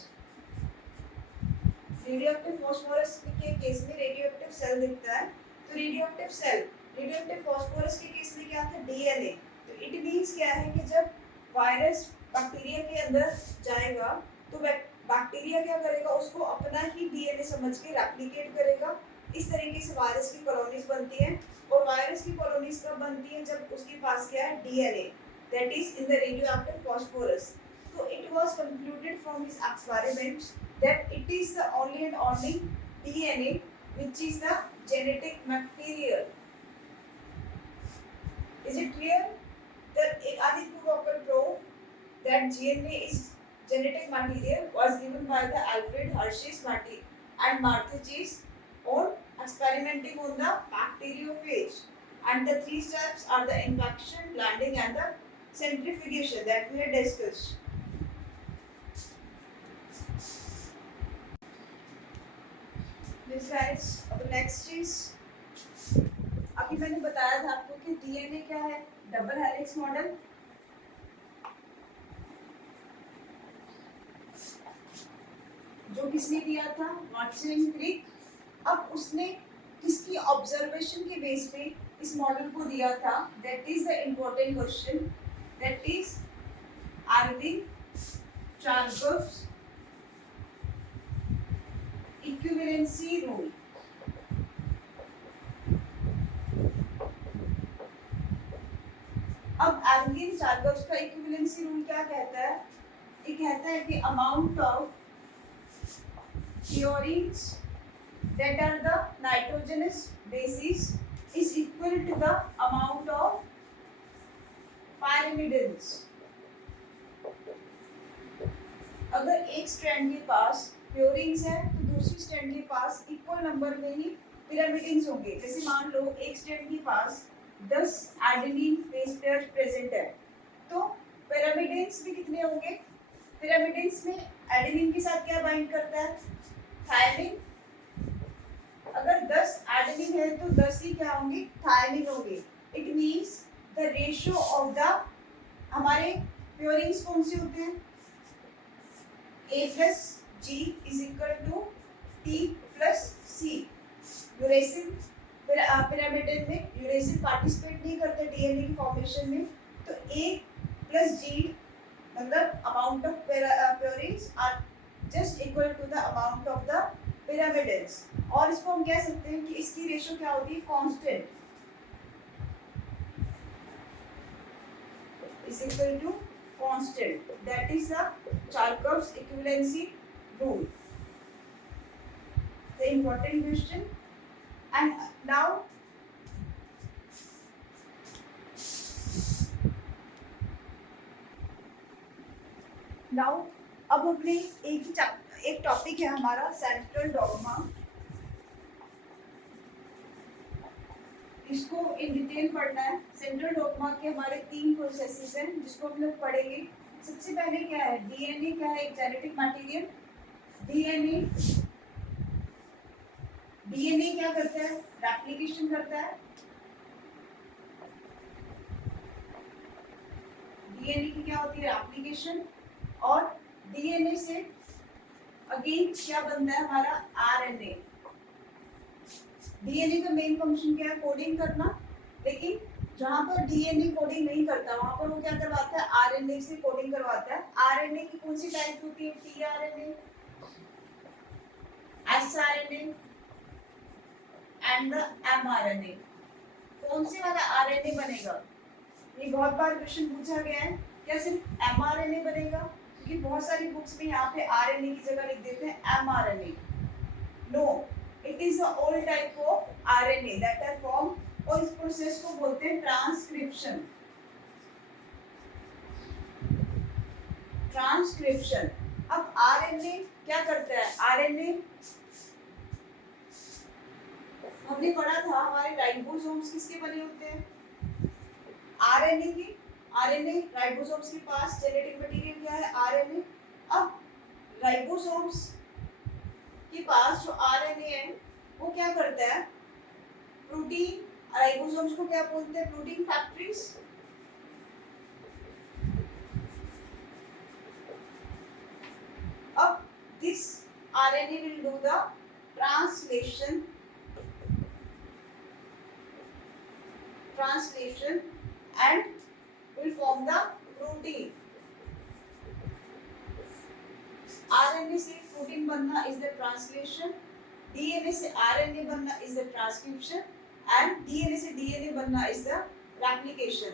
radioactive phosphorus के केस में रेडियोएक्टिव सेल दिखता है, तो रेडियोएक्टिव सेल, रेडियोएक्टिव फॉस्फोरस के केस में क्या था, डीएनए। तो इट मीन्स क्या है कि जब वायरस बैक्टीरिया के अंदर जाएगा तो बैक्टीरिया क्या करेगा, उसको अपना ही डीएनए समझ के रेप्लिकेट करेगा। इस तरीके से वायरस की कॉलोनीज बनती हैं, और वायरस की कॉलोनीज कब बनती हैं, जब उसके पास क्या है, DNA, that is in the radioactive phosphorus. So it was concluded from his experiments that it is the only and only DNA which is the genetic material. Is it clear? That Aditya Walker proved that DNA is genetic material was given by the Alfred Hershey's and Marthage's on experimenting on the bacteriophage. And the three steps are the infection, blending, and the centrifugation that we had discussed. Guys, अब next चीज, अभी मैंने बताया था आपको कि DNA क्या है, डबल हेलिक्स मॉडल। जो किसने दिया था, वाटसन एंड क्रिक। अब उसने किसकी ऑब्जर्वेशन के बेस पे इस मॉडल को दिया था, that is the important question, that is Erwin Chargaff's equivalency rule. अब एल्गिन चार्कॉफ्स का इक्विवेलेंसी रूल क्या कहता है, ये कहता है कि amount of purines that are the nitrogenous bases is equal to the amount of pyrimidines। अगर एक स्ट्रैंड के पास प्योरीन्स है तो दूसरी स्ट्रैंड के पास इक्वल नंबर में ही पिरामिडिन्स होंगे। जैसे मान लो एक स्ट्रैंड के पास 10 एडेनिन बेस पेयर्स प्रेजेंट है, तो पिरामिडिन्स भी कितने होंगे, पिरामिडिन्स में एडेनिन के साथ क्या बाइंड करता है, थायमिन। अगर 10 एडेनिन है तो 10 ही क्या होंगे, थायमिन होंगे। It means the ratio of the, हमारे प्योरीन्स कौन से होते हैं, A plus G is equal to T plus C। Uracil pyrimidine में यूरेसिल पार्टिसिपेट नहीं करते डीएनए की फॉर्मेशन में, तो A plus G मतलब amount of purines are just equal to the amount of the pyrimidines. और इसको हम कह सकते हैं कि इसकी रेशियो क्या होती है, constant is equal to constant, that is the Charkov's equivalency rule, the important question। And now अब हमने एक टॉपिक है हमारा सेंट्रल डॉग्मा, इसको इन डिटेल पढ़ना है। सेंट्रल डॉग्मा के हमारे 3 प्रोसेसेस हैं जिसको हम लोग पढ़ेंगे। सबसे पहले क्या है, डीएनए क्या है, एक जेनेटिक मटेरियल। डीएनए क्या करता है, रेप्लिकेशन करता है। डीएनए की क्या होती है, रेप्लिकेशन। और डीएनए से अगेन क्या बनता है हमारा, आरएनए। डीएनए का मेन फंक्शन क्या है, कोडिंग करना। लेकिन जहां पर डीएनए कोडिंग नहीं करता वहां पर वो क्या करवाता है, आरएनए से कोडिंग करवाता है। आरएनए की कौन सी टाइप होती है, टीआरएनए, एसआरएनए एंड द एमआरएनए। कौन से वाला आरएनए बनेगा, ये बहुत बार क्वेश्चन पूछा गया है। क्या सिर्फ एमआरएनए बनेगा, क्योंकि बहुत सारी बुक्स में यहाँ पे आरएनए की जगह लिख देते हैं mRNA. No, it is the old type of RNA that are formed, और इस प्रोसेस को बोलते हैं ट्रांसक्रिप्शन। ट्रांसक्रिप्शन। अब आरएनए क्या करता है, आरएनए हमने पढ़ा था हमारे राइबोसोम्स किसके बने होते हैं, आरएनए के। आरएनए राइबोसोम्स के पास जेनेटिक मटेरियल क्या है, आरएनए। अब राइबोसोम्स के पास जो आरएनए है वो क्या करता है, प्रोटीन। राइबोसोम्स को क्या बोलते हैं, protein factories. RNA will do the translation and will form the protein. RNA से प्रोटीन बनना is the translation, DNA से RNA बनना is the transcription, and DNA से DNA बनना is the replication.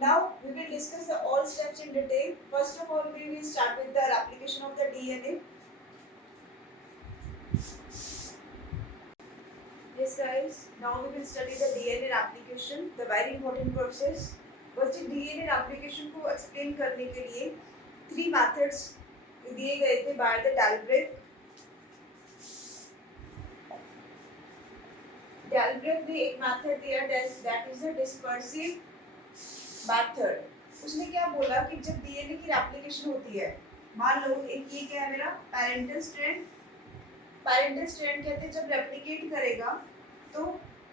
Now we will discuss the all steps in detail. First of all, we will start with the replication of the DNA. Yes guys, now we will study the DNA replication, the very important process. बस DNA replication को explain करने के लिए 3 methods दिए गए थे by the Dalbrek. Dalbrek ने एक method दिया that is a dispersive method. उसने क्या बोला कि जब DNA की replication होती है, मान लो एक ये क्या है मेरा parental strand कहते हैं जब replicate करेगा तो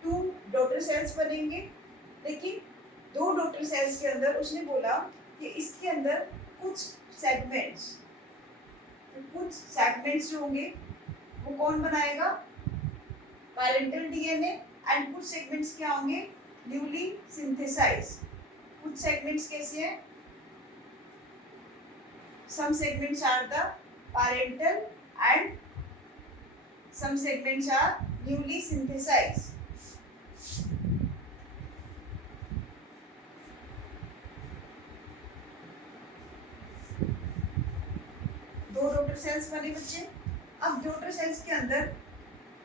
2 daughter cells बनेंगे, लेकिन 2 daughter cells के अंदर उसने बोला कि इसके अंदर कुछ segments जो होंगे वो कौन बनाएगा, पैरेंटल डीएनए, एंड कुछ सेगमेंट्स क्या होंगे, न्यूली सिंथेसाइज्ड. कुछ सेगमेंट्स कैसे हैं, some segments are the parental and some segments are newly synthesised. Daughter cells बने बच्चे. अब डॉटर सेल्स के अंदर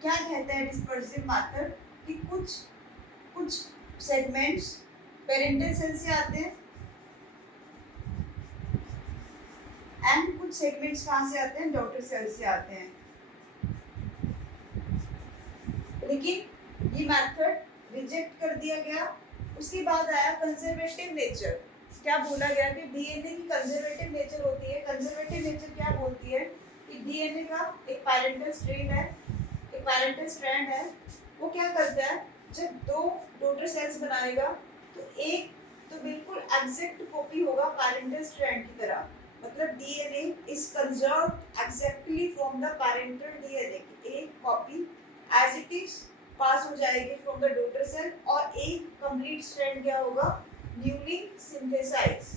क्या कहता है डिस्पर्सिव मेथड कि कुछ सेगमेंट्स पेरेंटल सेल से आते हैं एंड कुछ सेगमेंट्स कहाँ से आते हैं, डॉटर सेल से आते हैं. लेकिन ये मेथड रिजेक्ट कर दिया गया. उसके बाद आया कंजर्वेटिव नेचर. क्या बोला गया कि डीएनए की कंजर्वेटिव नेचर होती है. कंजर्वेटिव नेचर क्या बोलती है कि डीएनए का एक पैरेंटल स्ट्रैंड है, वो क्या करता है जब 2 डॉटर सेल्स बनाएगा तो एक तो बिल्कुल एग्जैक्ट कॉपी होगा पैरेंटल स्ट्रैंड की तरह. मतलब DNA is conserved exactly from the parental DNA. एक copy as it is pass हो जाएगी फ्रॉम द डॉटर सेल, और एक कंप्लीट स्ट्रैंड क्या होगा, newly synthesized.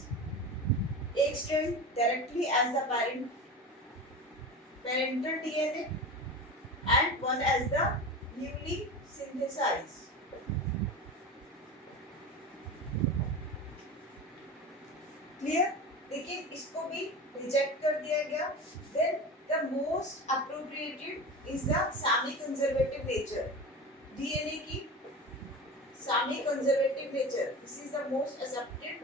एक strand directly as the parental DNA and one as the newly synthesized. Clear? लेकिन इसको भी reject कर दिया गया. Then the most appropriate is the semi-conservative nature. DNA की semi-conservative nature. This is the most accepted.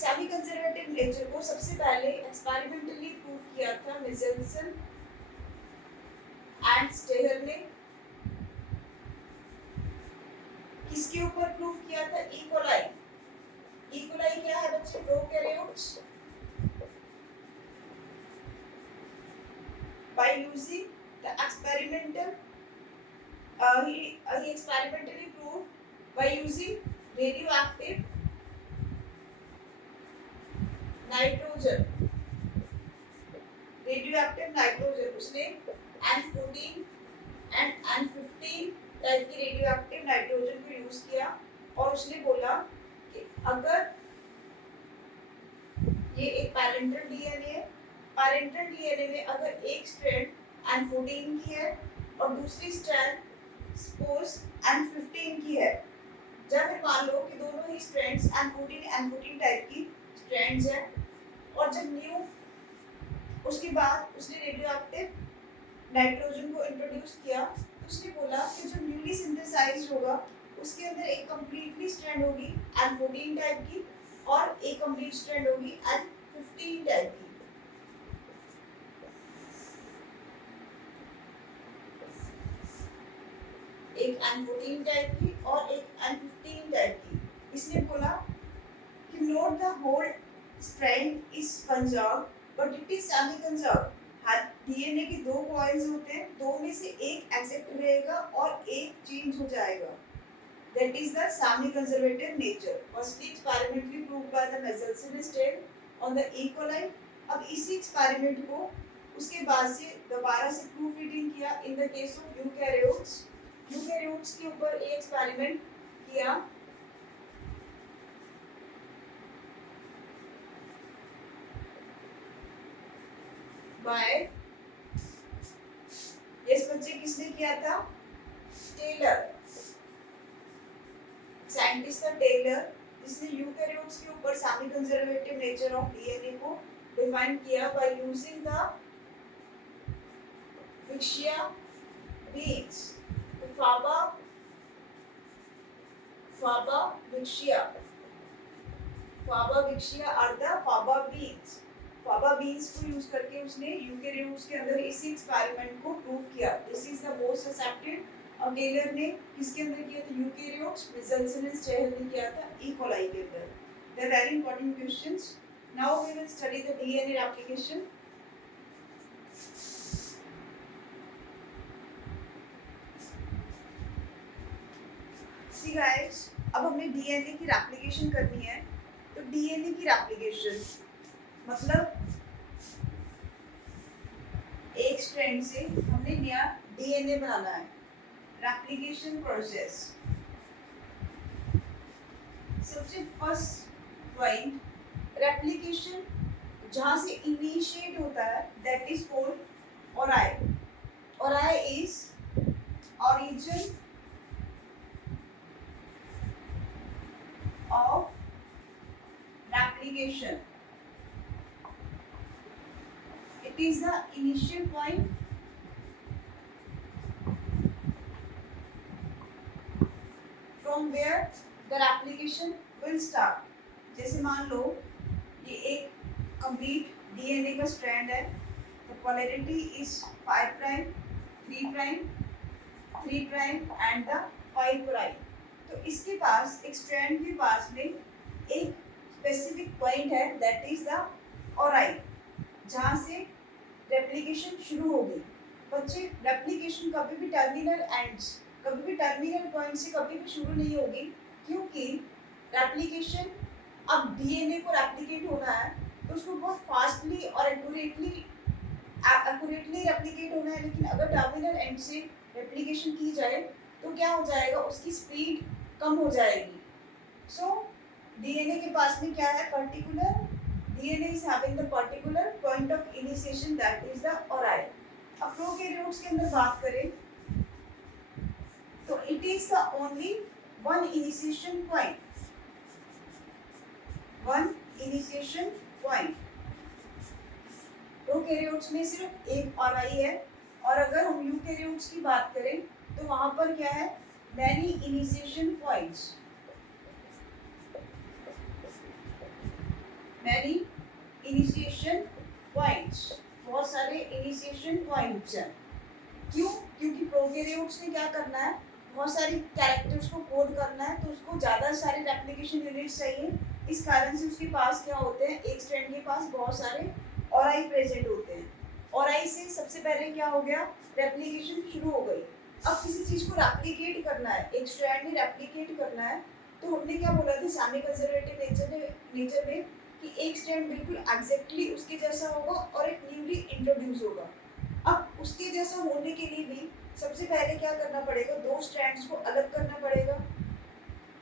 Semi-conservative nature को सबसे पहले experimentally प्रूव किया था मिजेल्सन एंड स्टेहर ने. किसके ऊपर प्रूव किया था, इकोलाई. इकोलाई क्या है बच्चे, prokaryotes. By using the experimental he experimentally proved by using radioactive nitrogen. उसने N14 and N15 टाइप की रेडियोएक्टिव नाइट्रोजन को यूज किया, और उसने बोला कि अगर ये एक पैरेंटल डीएनए है, पैरेंटल डीएनए में अगर एक स्ट्रैंड N14 की है और दूसरी स्ट्रैंड स्पोर्स N15 की है, जब मान लो कि दोनों ही स्ट्रैंड्स N14 टाइप की स्ट्रैंड्स हैं, और जब न्यू उसके बाद उसने रेडियोएक्टिव नाइट्रोजन को इंट्रोड्यूस किया, तो उसने बोला कि जो न्यूली सिंथेसाइज्ड होगा उसके अंदर एक कंप्लीटली स्ट्रैंड होगी N14 टाइप की और एक कंप्लीट स्ट्रैंड होगी N15 टाइप की. एक N14 टाइप की और एक N15 टाइप की. इसने बोला कि not the whole strand is conserved but it is semi conserved. हर डीएनए की 2 कॉइल्स होते हैं, 2 में से एक एक्सेप्ट रहेगा और एक चेंज हो जाएगा. That is the semi conservative nature. Firstly experimentally proved by the Michelson and Stein on the E. coli अब इसी एक्सपेरिमेंट को उसके बाद से दोबारा से प्रूफ रीडिंग किया in the case of eukaryotes के ऊपर एक एक्सपेरिमेंट किया बाय इस बच्चे किसने किया था? टेलर, साइंटिस्ट था टेलर, जिसने यूकैरियोट्स के ऊपर semi conservative nature of DNA को डिफाइन किया बाय यूजिंग द विक्शिया बीन्स। तो फाबा विक्शिया आर द फाबा बीन्स को यूज करके उसने यूकैरियोट्स के अंदर इसी एक्सपेरिमेंट को प्रूव किया। This is the most accepted. और टेलर ने किसके अंदर किया था? यूकैरियोट्स। मिजल्सनेस चेहल ने किया था ई कोलाई के अंदर। They are very important questions. Now we will study the DNA replication. See guys, अब हमने डीएनए की रेप्लिकेशन करनी है। तो डीएनए की रेप्लिकेशन मतलब एक स्ट्रैंड से हमने नया डीएनए बनाना है। रेप्लिकेशन प्रोसेस, सबसे फर्स्ट पॉइंट, रेप्लिकेशन जहां से इनिशिएट होता है that is called ori. Ori is origin of replication. It is the initial point from where the replication will start. जैसे मान लो ये एक complete DNA का strand है, the polarity is 5 prime, 3 prime, 3 prime and the 5 prime. तो इसके पास एक strand के पास में एक specific point है that is the ओराई, जहाँ से replication शुरू होगी। बच्चे replication कभी भी terminal ends, कभी भी टर्मिनल पॉइंट से कभी भी शुरू नहीं होगी, क्योंकि रेप्लिकेशन अब डीएनए को रेप्लिकेट होना है तो उसको बहुत फास्टली और एक्यूरेटली रेप्लिकेट होना है। लेकिन अगर टर्मिनल एंड से रेप्लिकेशन की जाए तो क्या हो जाएगा, उसकी स्पीड कम हो जाएगी। सो डीएनए के पास में क्या है, particular DNA is having the particular point of initiation that is the ori. अब प्रोकैरियोट्स के अंदर बात करें तो it is the only one initiation point. Prokaryotes में सिर्फ एक ओराई है, और अगर हम यूकैरियोट्स की बात करें तो वहां पर क्या है, many initiation points. बहुत सारे इनिशिएशन पॉइंट्स हैं। क्यों? क्योंकि प्रोकैरियोट्स ने क्या करना है, बहुत सारी कैरेक्टर्स को कोड करना है, तो उसको ज़्यादा सारे रेप्लिकेशन यूनिट्स चाहिए। इस कारण से उसके पास क्या होते हैं, एक स्ट्रैंड के पास बहुत सारे ओराई प्रेजेंट होते हैं। ओराई से सबसे पहले क्या हो गया, रेप्लिकेशन शुरू हो गई। अब किसी चीज़ को रेप्लिकेट करना है, एक स्ट्रैंड में रेप्लिकेट करना है, तो हमने क्या बोला था सेमी कंजर्वेटिव नेचर में कि एक स्ट्रैंड बिल्कुल एग्जैक्टली उसके जैसा होगा और एक न्यूली इंट्रोड्यूस होगा। अब उसके जैसा होने के लिए भी सबसे पहले क्या करना पड़ेगा, दो स्ट्रैंड्स को अलग करना पड़ेगा।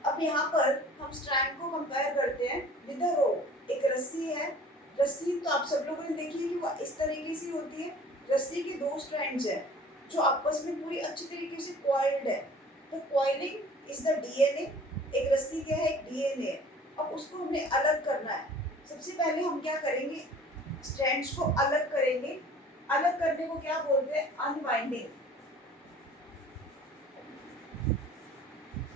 अब यहाँ पर हम स्ट्रैंड को कंपेयर करते हैं विद अ रोप। एक रस्सी है, रस्सी तो आप सब लोगों ने देखी है कि वो इस तरीके से होती है। रस्सी के दो स्ट्रैंड्स हैं जो आपस में पूरी अच्छी तरीके से कॉइल्ड है। तो कॉइलिंग इज द डीएनए। एक रस्सी क्या है, एक डीएनए है। अब उसको हमने अलग करना है। सबसे पहले हम क्या करेंगे, स्ट्रैंड्स को अलग करेंगे। अलग करने को क्या बोलते हैं, unwinding.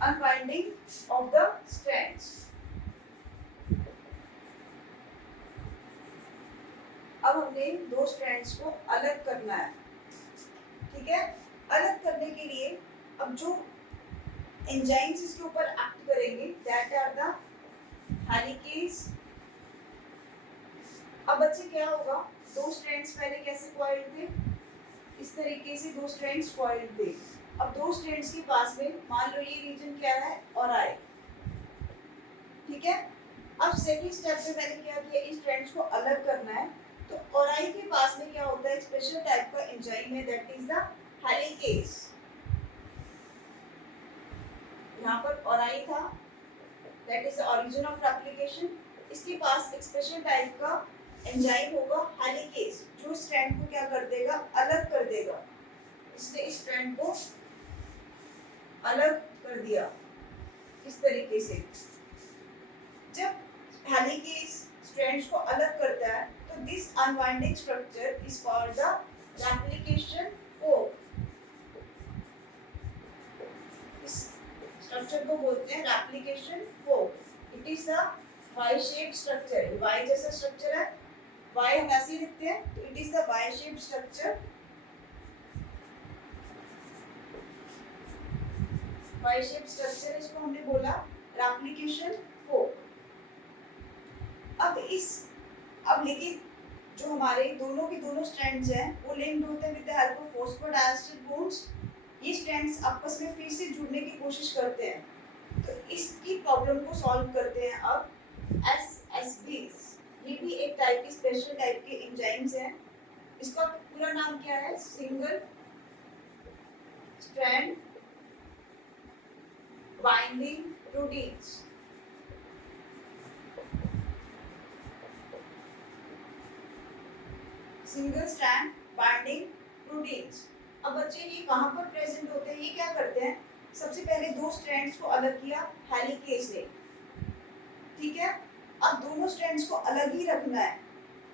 Unwinding of the strands. अब हमने दो स्ट्रैंड्स को अलग करना है, ठीक है। अलग करने के लिए अब जो एंजाइम्स इसके ऊपर एक्ट करेंगे दैट आर द हेलिकेज। अब बच्चे क्या होगा, दो स्ट्रैंड्स पहले कैसे कॉइल्ड थे, इस तरीके से दो स्ट्रैंड्स कॉइल्ड थे। अब दो स्ट्रैंड्स के पास में मान लो ये रीजन क्या है, ओराई, ठीक है। अब सेकंड स्टेप में मैंने क्या किया, इस स्ट्रैंड्स को अलग करना है। तो ओराई के पास में क्या होता है, एक स्पेशल टाइप का एंजाइम है दैट इज द हेलिकेज। यहाँ पर ओराई था, that is the origin of replication. इसके पास एक स्पेशल टाइप का एंजाइम होगा हेलिकेज, जो स्ट्रैंड को क्या कर देगा, अलग कर देगा। इसने इस स्ट्रैंड को अलग कर दिया इस तरीके से। जब हेलिकेज स्ट्रैंड्स को अलग करता है तो this unwinding structure is called the replication fork. इस स्ट्रक्चर को बोलते हैं replication fork. It is the Y shape structure, Y जैसा स्ट्रक्चर है, वाई हम ऐसे ही लिखते हैं, तो it is the Y shape structure. Y shape structure इसको हमने बोला रेप्लिकेशन फोर्क। अब लेकिन जो हमारे दोनों के दोनों स्ट्रैंड्स हैं वो लिंक्ड होते हैं with the help of phosphodiester bonds. ये स्ट्रैंड्स आपस में फिर से जुड़ने की कोशिश करते हैं। तो इसकी प्रॉब्लम को सॉल्व करते हैं अब SSBs। ये भी एक टाइप की स्पेशल टाइप के एंजाइम्स हैं। इसका पूरा नाम क्या है, single strand binding proteins. Single strand binding proteins. अब बच्चे ये कहाँ पर प्रेजेंट होते हैं, ये क्या करते हैं, सबसे पहले दो स्ट्रैंड्स को अलग किया हेलिकेज ने, ठीक है। अब दोनों स्ट्रैंड्स को अलग ही रखना है,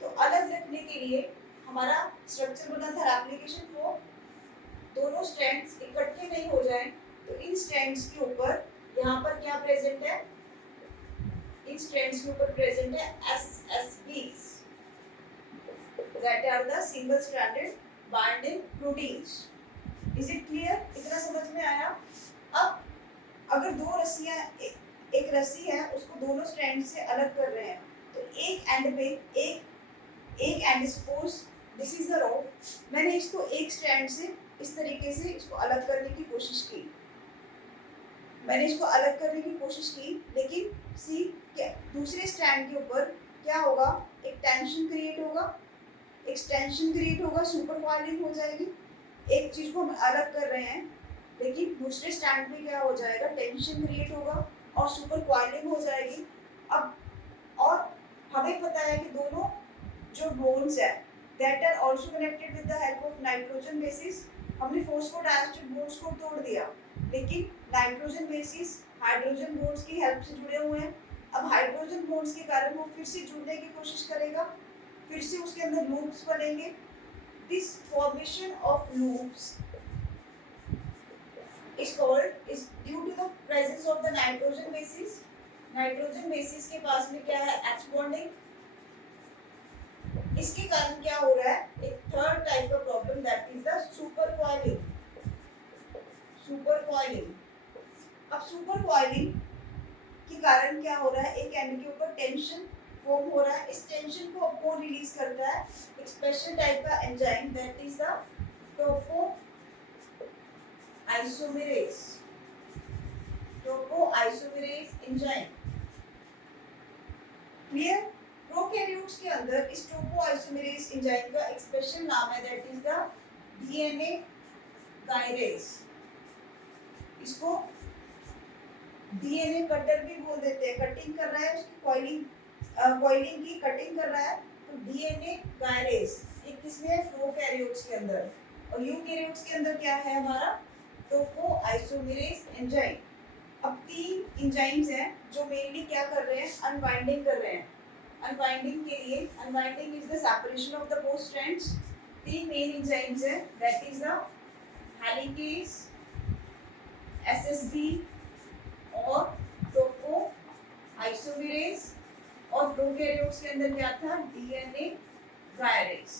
तो अलग रखने के लिए हमारा स्ट्रक्चर बना था रेप्लिकेशन फोर्क। दोनों स्ट्रैंड्स इकट्ठे नहीं हो जाए तो इन स्ट्रैंड्स के ऊपर यहाँ पर क्या प्रेजेंट है, इन स्ट्रैंड्स के ऊपर प्रेजेंट है SSBs, that are the single stranded binding proteins. Is it clear? इतना समझ में आया? अब अगर दो रस्सियां, एक रस्सी है उसको दोनों स्ट्रैंड से अलग कर रहे हैं, तो एक एंड पे एक and, suppose this is the rope, मैंने इसको एक स्ट्रैंड से इस तरीके से इसको अलग करने की कोशिश की, लेकिन सी क्या दूसरे स्ट्रैंड के ऊपर क्या होगा, एक टेंशन क्रिएट होगा, एक्सटेंशन क्रिएट होगा, सुपर कॉइलिंग हो जाएगी। एक चीज को हम अलग कर रहे हैं लेकिन दूसरे स्टैंड पे क्या हो जाएगा, टेंशन क्रिएट होगा और सुपर कॉइलिंग हो जाएगी। अब और हमें पता है कि दोनों जो बोन्स है that are also connected with the help of nitrogen bases. हमने फॉस्फोडाइएस्टर बोन्स को तोड़ दिया, लेकिन नाइट्रोजन बेसिस हाइड्रोजन बोन्स की हेल्प से जुड़े हुए हैं। अब हाइड्रोजन बोन्स के कारण वो फिर से जुड़ने की कोशिश करेगा, फिर से उसके अंदर लूप्स बनेंगे। This formation of loops is called is due to the presence of the nitrogen bases. Nitrogen bases के पास में क्या है, H bonding। इसके कारण क्या हो रहा है, एक थर्ड टाइप का problem that is the super coiling. अब सुपर कॉइलिंग के कारण क्या हो रहा है, एक एंड के ऊपर टेंशन फॉर्म हो रहा है। इस टेंशन को कौन रिलीज करता है, एक स्पेशल टाइप का enzyme that is the topo isomerase enzyme. Clear? Prokaryotes के अंदर इस टोपो आइसोमेरेज एंजाइम का एक स्पेशल नाम है that is the DNA gyrase. इसको DNA कटर भी बोल देते हैं, कटिंग कर रहा है उसकी कॉइलिंग की कटिंग कर रहा है, तो DNA गायरेज। ये किसमें है, प्रोकैरियोट्स के अंदर। और यूकैरियोट्स के अंदर क्या है हमारा, टोपो आइसोमेरेज एंजाइम। अब तीन एंजाइम्स हैं जो मेनली क्या कर रहे हैं, अनबाइंडिंग कर रहे हैं। अनबाइंडिंग के लिए, unbinding is the separation of the both strands. तीन मेन एंजाइम्स हैं that is the helicase, SSB और टोपो आइसोमेरेज। और प्रोकैरियोट्स के अंदर क्या था, DNA गायरेज।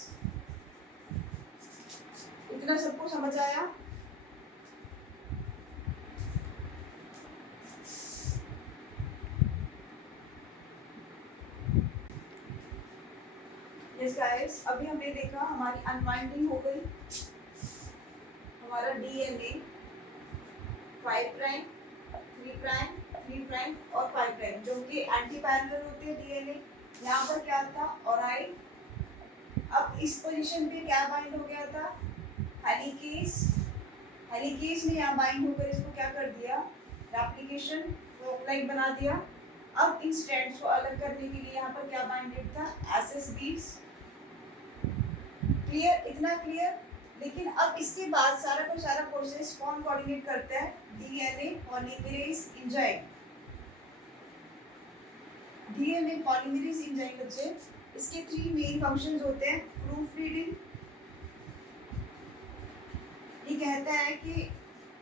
इतना सबको समझ आया? यस गाइस, अभी हमने देखा हमारी अनवाइंडिंग हो गई। हमारा DNA 5 प्राइम, 3 प्राइम, 3 प्राइम और 5 प्राइम जो कि एंटी पैरेलल होते हैं DNA। यहाँ पर क्या था, ओराई अब इस पोजीशन पे क्या बाइंड हो गया था, हेलिकेस, हेलिकेस ने यहाँ बाइंड होकर इसको क्या कर दिया, रेप्लिकेशन रोक लाइक बना दिया। अब इन स्ट्रैंड्स को अलग करने के लिए यहाँ पर क्या बाइंडेड था, एसएसबीज। क्लियर, इतना क्लियर। लेकिन अब इसके बाद सारा का सारा प्रोसेस कौन कोऑर्डिनेट करता है, DNA polymerase enzyme. DNA polymerase enzyme बच्चे, इसके 3 मेन फंक्शंस होते हैं। प्रूफ रीडिंग, ये कहता है कि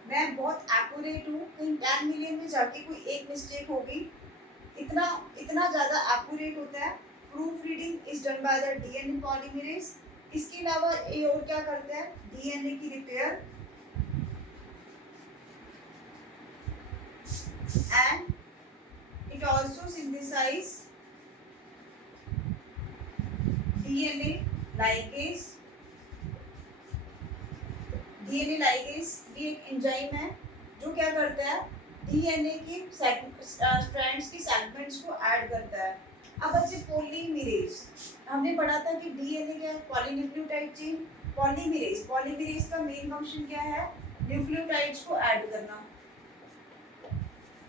मैं बहुत एक्यूरेट हूँ, कहीं 10 मिलियन में जाके कोई एक मिस्टेक होगी, इतना इतना ज़्यादा एक्यूरेट होता है। Proofreading is done by the DNA polymerase. इसके अलावा ये और क्या करता है, डीएनए की repair and it also synthesise DNA ligase. DNA ligase भी एक एंजाइम है जो क्या करता है, डीएनए की स्ट्रैंड्स की सेगमेंट्स को ऐड करता है। अब बच्चे पॉलीमरेज, हमने पढ़ा था कि डीएनए क्या है, पॉलीन्यूक्लियोटाइड चेन। पॉलीमरेज, पॉलीमरेज का मेन फंक्शन क्या है, न्यूक्लियोटाइड्स को ऐड करना,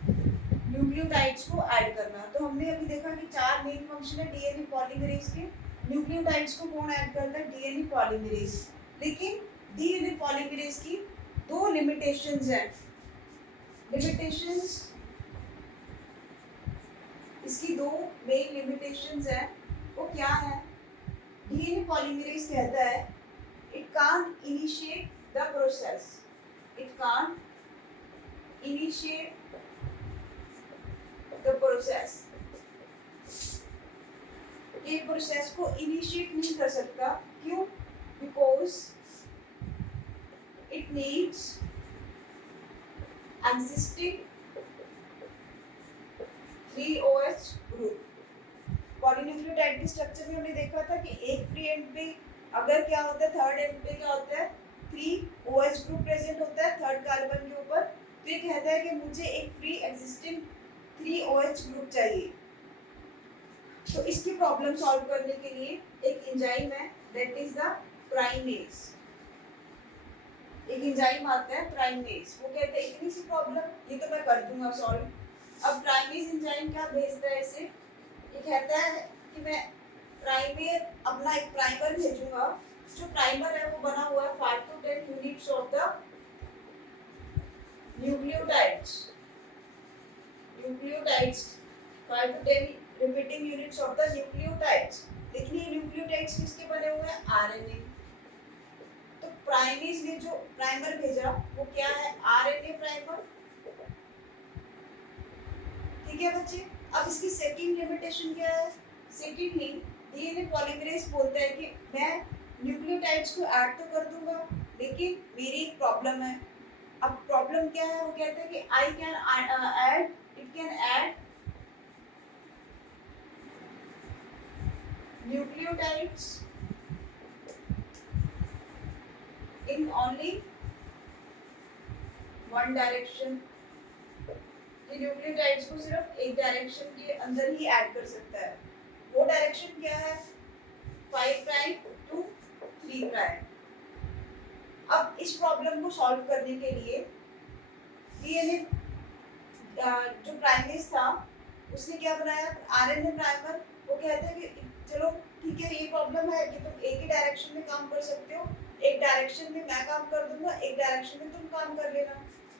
न्यूक्लियोटाइड्स को ऐड करना। तो हमने अभी देखा कि 4 मेन फंक्शन है डीएनए पॉलीमरेज के। न्यूक्लियोटाइड्स को कौन ऐड करता है, डीएनए पॉलीमरेज। लेकिन डीएनए पॉलीमरेज की 2 लिमिटेशंस हैं। लिमिटेशंस, इसकी 2 मेन लिमिटेशंस हैं, वो क्या है, डीएनए पॉलीमरेज कहता है it can't initiate the process, it can't initiate the process, ये प्रोसेस को इनिशिएट नहीं कर सकता। क्यों, because it needs existing 3OH group. Polynucleotide के स्ट्रक्चर में हमने देखा था कि एक फ्री एंड पे अगर क्या होता है, थर्ड एंड पे क्या होता है, 3OH ग्रुप प्रेजेंट होता है थर्ड कार्बन के ऊपर। तो ये कहता है कि मुझे एक फ्री एग्जिस्टिंग 3OH ग्रुप चाहिए। तो इसकी प्रॉब्लम सॉल्व करने के लिए एक एंजाइम है, दैट इज द प्राइमेज। एक एंजाइम आता है प्राइमेज, वो कहते हैं इतनी सी प्रॉब्लम ये तो मैं कर दूंगा सॉल्व। अब प्राइमेज एंजाइम क्या भेजता है इसे, ये कहता है कि मैं प्राइमेर अपना एक प्राइमर भेजूंगा। जो प्राइमर है वो बना हुआ है 5 to 10 units of the nucleotides, nucleotides 5 to 10 repeating units of the nucleotides. लेकिन ये न्यूक्लियोटाइड्स किसके बने हुए हैं, आरएनए। तो प्राइमेज ने जो प्राइमर भेजा वो क्या है, आरएनए प्राइमर। ठीक है बच्चे। अब इसकी सेकंड लिमिटेशन क्या है, सेकंडली डीएनए पॉलीमरेज बोलता है कि मैं न्यूक्लियोटाइड्स को ऐड तो कर दूंगा, लेकिन मेरी एक प्रॉब्लम है। अब प्रॉब्लम क्या है, वो कहते हैं कि I can add, it can add nucleotides in only one direction। ये न्यूक्लियोटाइड्स को सिर्फ एक डायरेक्शन के अंदर ही ऐड कर सकता है। वो डायरेक्शन क्या है, 5 प्राइम to 3 प्राइम। अब इस प्रॉब्लम को सॉल्व करने के लिए डीएनए जो प्राइमेज था उसने क्या बनाया, आरएनए प्राइमर। वो कहते हैं कि चलो ठीक है, ये प्रॉब्लम है कि तुम एक ही डायरेक्शन में काम कर सकते हो, एक डायरेक्शन में मैं काम कर दूंगा, एक डायरेक्शन में तुम काम कर लेना।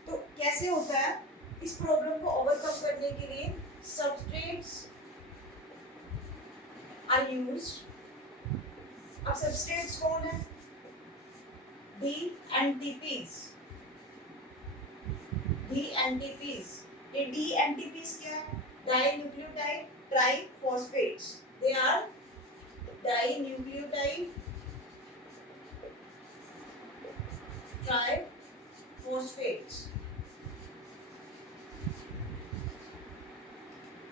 तो कैसे होता है, इस प्रॉब्लम को ओवरकम करने के लिए सबस्ट्रेट्स आर यूज्ड। अब सबस्ट्रेट्स कौन है, DNTPs। DNTPs, ये DNTPs क्या है, dinucleotide triphosphates. They are dinucleotide triphosphates।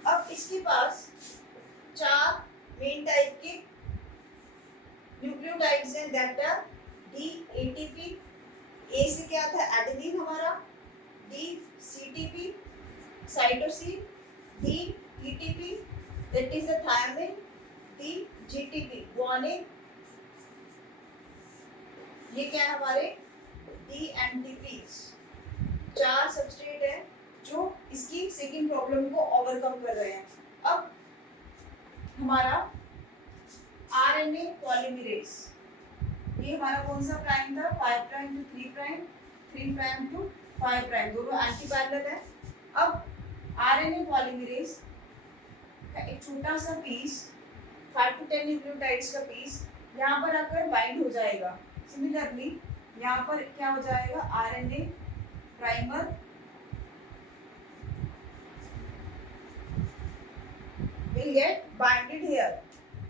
अब इसके पास 4 मेन टाइप के न्यूक्लियोटाइड्स हैं, दैट आर DATP। ए से क्या था, एडेनिन हमारा, DCTP cytosine, DETP that is the thymine, DGTP guanine, ये क्या है हमारे DNTPs, 4 सबस्ट्रेट है जो इसकी सेकेंड प्रॉब्लम को ओवरकम कर रहे हैं। अब हमारा RNA पॉलीमरेज, ये हमारा कौन सा प्राइम था, 5 prime to 3 prime, 3 prime to 5 prime, दोनों एंटी पैरेलल है। अब RNA पॉलीमरेज का एक छोटा सा पीस, 5 to 10 न्यूक्लियोटाइड्स का पीस यहाँ पर आकर बाइंड हो जाएगा। सिमिलरली यहाँ पर क्या हो जाएगा, RNA primer will get binded here।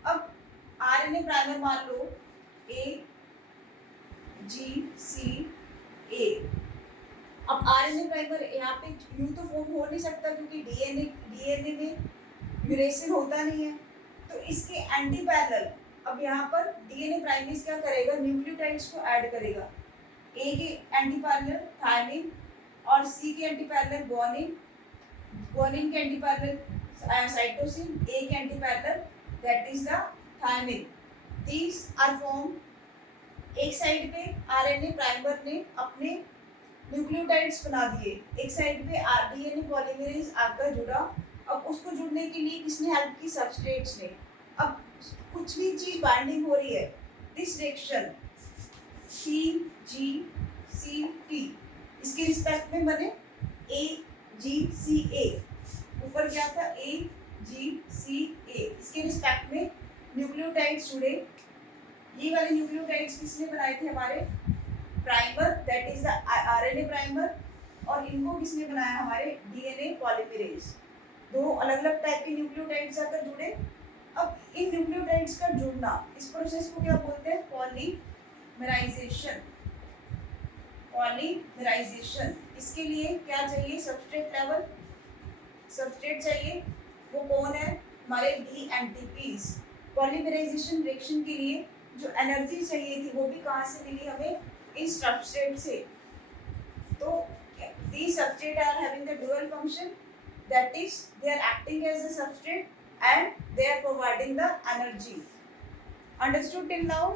अब RNA प्राइमर मान लो A G C A। अब RNA प्राइमर यहाँ पे यूं तो फॉर्म हो नहीं सकता क्योंकि DNA में यूरेसिल होता नहीं है, तो इसके एंटी पैरेलल अब यहाँ पर DNA प्राइमेज क्या करेगा, न्यूक्लियोटाइड्स को ऐड करेगा। A के एंटी पैरेलल थायमिन और C के एंटी पैरेलल ग्वानिन, ग्वानिन के एंटी पैरेलल साइटोसिन, A के anti parallel that is the thymine. These are form. एक साइड पे RNA प्राइमर ने अपने न्यूक्लियोटाइड्स बना दिए, एक साइड पे DNA पॉलीमरेज आकर जुड़ा। अब उसको जुड़ने के लिए किसने हेल्प की, सबस्ट्रेट्स ने। अब कुछ भी चीज बाइंडिंग हो रही है, दिस रिएक्शन CGCT, इसके रिस्पेक्ट में बने AGCA, ऊपर क्या था AGCA, इसके रिस्पेक्ट में न्यूक्लियोटाइड्स जुड़े। ये वाले न्यूक्लियोटाइड्स किसने बनाए थे, हमारे primer that is the RNA primer, और इनको किसने बनाया, हमारे DNA पॉलीमरेज। दो अलग अलग टाइप के न्यूक्लियोटाइड्स आकर जुड़े। अब इन न्यूक्लियोटाइड्स का जुड़ना, इस प्रोसेस को क्या बोलते हैं, पॉलीमराइजेशन। पॉलीमराइजेशन, इसके लिए क्या चाहिए, सबस्ट्रेट लेवल सबस्ट्रेट चाहिए। वो कौन है, हमारे DNTPs। पॉलीमराइजेशन रिएक्शन के लिए जो एनर्जी चाहिए थी वो भी कहाँ से मिली हमें, इस सबस्ट्रेट से। तो these substrate are having the dual function, that is they are acting as a substrate and they are providing the energy. Understood till now?